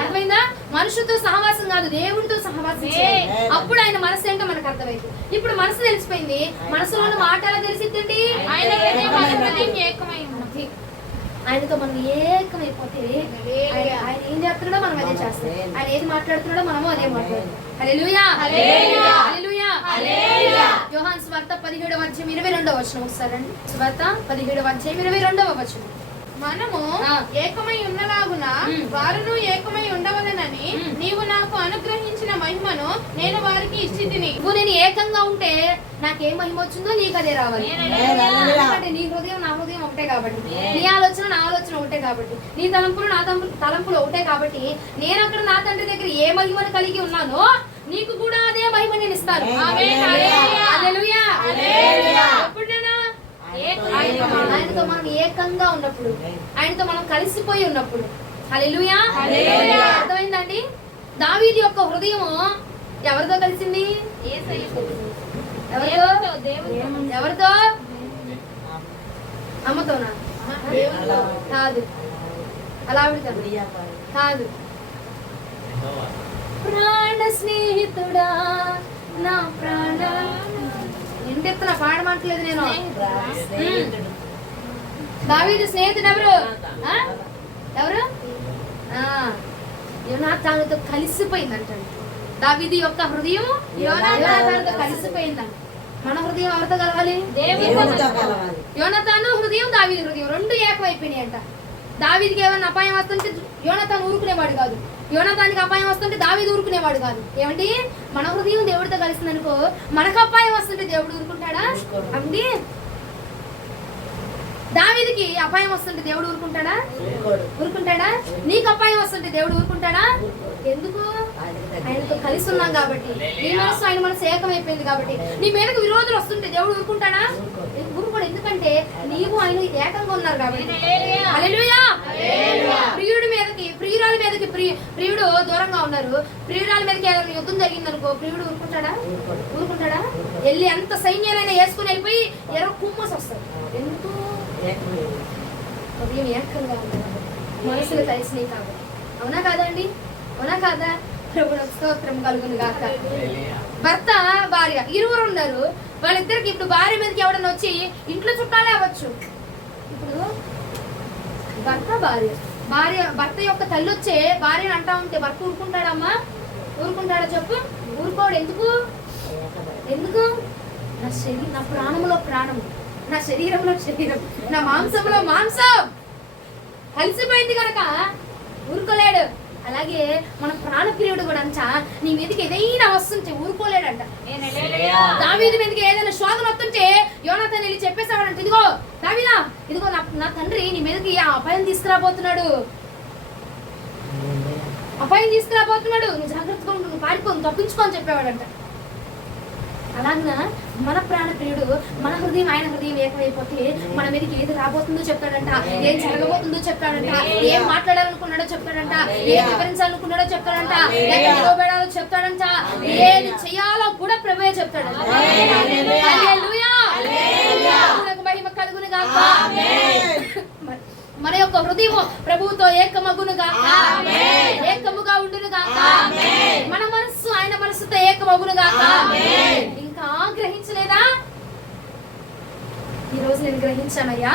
అర్థమైందా? మనుషులతో సహవాసం కాదు, దేవుడితో సహవాసం చేయాలి. అప్పుడు ఆయన మనసు ఏంటో మనకు అర్థమైంది. ఇప్పుడు మనసు తెలిసిపోయింది, మనసులో ఉన్న మాట ఎలా తెలిసిద్దండి? ఆయనతో మనం ఏకమైపోతే ఆయన ఏం చేస్తున్నాడో మనం అదే చేస్తాం, ఆయన ఏది మాట్లాడుతున్నాడో మనము అదే మాట్లాడతాం. హల్లెలూయా. యోహాను సువార్త 17:22 ఒకసారి సువార్త 17:22. మనము ఏకమై ఉన్నలాగున వారును ఏకమై ఉండవలెనని నీవు నాకు అనుగ్రహించిన మహిమను నేను వారికి ఇచ్చితిని. నువ్వు నేను ఏకంగా ఉంటే నాకేం మహిమ వచ్చిందో నీకు అదే రావాలి. ఎందుకంటే నీ హృదయం నా హృదయం ఒకటే కాబట్టి, నీ ఆలోచన నా ఆలోచన ఒకటే కాబట్టి, నీ తలంపులు నా తలంపులు ఒకటే కాబట్టి, నేను అక్కడ నా తండ్రి దగ్గర ఏ మహిమను కలిగి ఉన్నానో నీకు కూడా అదే మహిమ నేను ఇస్తాను. హల్లెలూయా. ఎప్పుడైనా ఆయనతో మనం ఏకంగా ఉన్నప్పుడు, ఆయనతో మనం కలిసిపోయి ఉన్నప్పుడు. హల్లెలూయా. అర్థమైందండి? దావీదు యొక్క హృదయం ఎవరితో కలిసింది? ఎవరితో? అమ్మతోనా? కాదు. అలా కాదు. ప్రాణ స్నేహితుడా నా ప్రాణ ఇంటెత్తున పాడమంటలేదు నేను. దావీదు స్నేహితుడు ఎవరు? యోనాతానుతో కలిసిపోయిందంట. దావీదు యొక్క హృదయం యోనాతానుతో కలిసిపోయిందంట. మన హృదయం ఎవరితో కలవాలి? యోనాతాను హృదయం దావీదు హృదయం రెండు ఏకమైపోయినాయి అంట. దావీదుకి ఏమైనా అపాయం వస్తుంటే యోనాతాను ఊరుకునేవాడు కాదు, యోనాతానికి అపాయం వస్తుంటే దావీదు ఊరుకునేవాడు కాదు. ఏమండి, మన హృదయం దేవుడితో కలిసిందనుకో మనకు అపాయం వస్తుంటే దేవుడు ఊరుకుంటాడా అండి? దావీదుకి అపాయం వస్తుంటే దేవుడు ఊరుకుంటాడా? ఊరుకుంటాడా? నీకు అపాయం వస్తుంటే దేవుడు ఊరుకుంటాడా? ఎందుకు? ఆయనతో కలిసి ఉన్నాం కాబట్టి, నీ మనసు ఆయన మనసు ఏకమైపోయింది కాబట్టి. నీ మీదకి విరోధులు వస్తుంటే దేవుడు ఊరుకుంటాడా? ఊరుకోడు. ఎందుకంటే నీవు ఆయన ఏకంగా ఉన్నారు కాబట్టి. హల్లెలూయా. ప్రియుడి మీదకి ప్రియురాల మీదకి ప్రియుడు దూరంగా ఉన్నారు, ప్రియురాల మీదకి ఏదైనా యుద్ధం జరిగిందనుకో ప్రియుడు ఊరుకుంటాడా? ఊరుకుంటాడా? వెళ్ళి ఎంత సైన్యాలైనా వేసుకుని వెళ్ళిపోయి కుమ్మసి వస్తారు. ఎందుకు? ఉదయం ఏకంగా ఉన్నారు, మనసులు కలిసినాయి కాబట్టి. అవునా కాదండి? అవునా కాదా? ప్రభువుకు స్తోత్రం కలుగును గాక. భర్త భార్య ఇరువురు ఉన్నారు, వాళ్ళిద్దరికి ఇప్పుడు భార్య మీదకి ఎవడన్నా వచ్చి ఇంట్లో చుట్టాలే అవ్వచ్చు. ఇప్పుడు భర్త యొక్క తల్లి వచ్చే భార్యను అంటా ఉంటే భర్త ఊరుకుంటాడమ్మా? ఊరుకుంటాడా చెప్పు? ఊరుకోడు. ఎందుకు? నా ప్రాణంలో ప్రాణం, నా శరీరంలో శరీరం, నా మాంసంలో మాంసం కలిసిపోయింది కనుక ఊరుకోలేడు. అలాగే మన ప్రాణప్రియుడు కూడా అంట నీ మీదకి ఏదైనా వస్తుంటే ఊరుకోలేడంట. దావీదు మీదకి ఏదైనా శోధన వస్తుంటే యోనాతాను వెళ్ళి చెప్పేసాడంట, ఇదిగో దావీదా, ఇదిగో నా తండ్రి నీ మీదకి ఆ అపాయం తీసుకురాబోతున్నాడు, నువ్వు జాగ్రత్తగా ఉండు, నువ్వు పారిపో, నువ్వు తప్పించుకో అని చెప్పేవాడంట. అలాగన మన ప్రాణప్రియుడు మన హృదయం ఆయన హృదయం ఏకమైపోతే మన మీదకి ఏది రాబోతుందో చెప్తాడంట, ఏం జరగబోతుందో చెప్తాడంట, ఏం మాట్లాడాలనుకున్నాడో చెప్తాడంట, ఏం వివరించాలనుకున్నాడో చెప్తాడంట, ఎక్కడ నిలబడాలో చెప్తాడంట, ఏది చేయాలో కూడా ప్రభువే చెప్తాడంట. హల్లెలూయా. మహిమ కలుగును గాక. మన యొక్క హృదయం ప్రభువుతో ఏకమగును గాక, ఏకముగా ఉండును గాక. మన మనస్సు ఆయన మనస్సుతో ఏకమగును గాక. ఇంకా గ్రహించలేదా? ఈ రోజు నేను గ్రహించానయ్యా.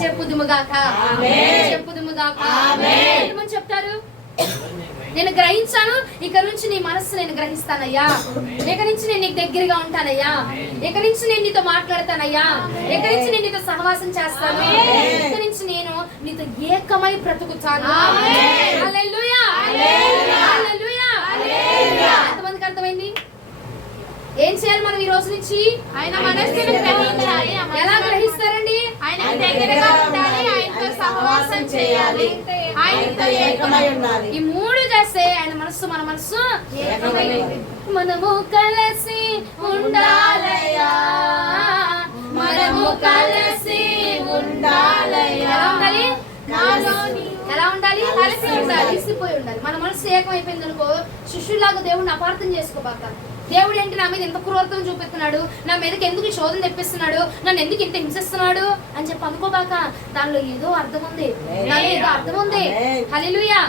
చెప్పుదుముగాక, చెప్పుదుముగాక. ఏమని చెప్తారు? నేను గ్రహించాను, ఇక నుంచి నీ మనస్సు నేను గ్రహిస్తానయ్యా, ఇక నుంచి నేను నీకు దగ్గరగా ఉంటానయ్యా, ఇక నుంచి నేను నీతో మాట్లాడతానయ్యా, ఇక నుంచి నేను నీతో సహవాసం చేస్తాను, ఇక నుంచి నేను నీతో ఏకమై బ్రతుకుతాను. హల్లెలూయా. హల్లెలూయా. ఎంతమందికి అర్థమైంది? ఏం చేయాలి మనం ఈ రోజు నుంచి? ఆయన మనస్సును గ్రహించాలి. ఎలా గ్రహిస్తారండి? ఆయన దగ్గరగా ఉండాలి, ఆయనతో సహవాసం చేయాలి, ఆయనతో ఏకమై ఉండాలి. ఈ మూడు చేస్తే ఆయన మనస్సు మన మనస్సు ఏకమై మనము కలిసి ఉండాలయ్యా, మనము కలిసి ఉండాలయ్యా. ఎలా ఉండాలి? కలిసి ఉండాలి, కలిసిపోయి ఉండాలి. మన మనసు ఏకమైపోయింది అనుకో శిష్యులాగా దేవుడిని అపార్థం చేసుకోబాక. దేవుడు ఏంటి నా మీద ఎంత క్రూరత్వం చూపిస్తున్నాడు, నా మీదకి ఎందుకు శోధన తెప్పిస్తున్నాడు, నన్ను ఎందుకు ఇంత హింసిస్తున్నాడు అని చెప్పి అనుకోబాక. దానిలో ఏదో అర్థం ఉంది, హల్లెలూయా.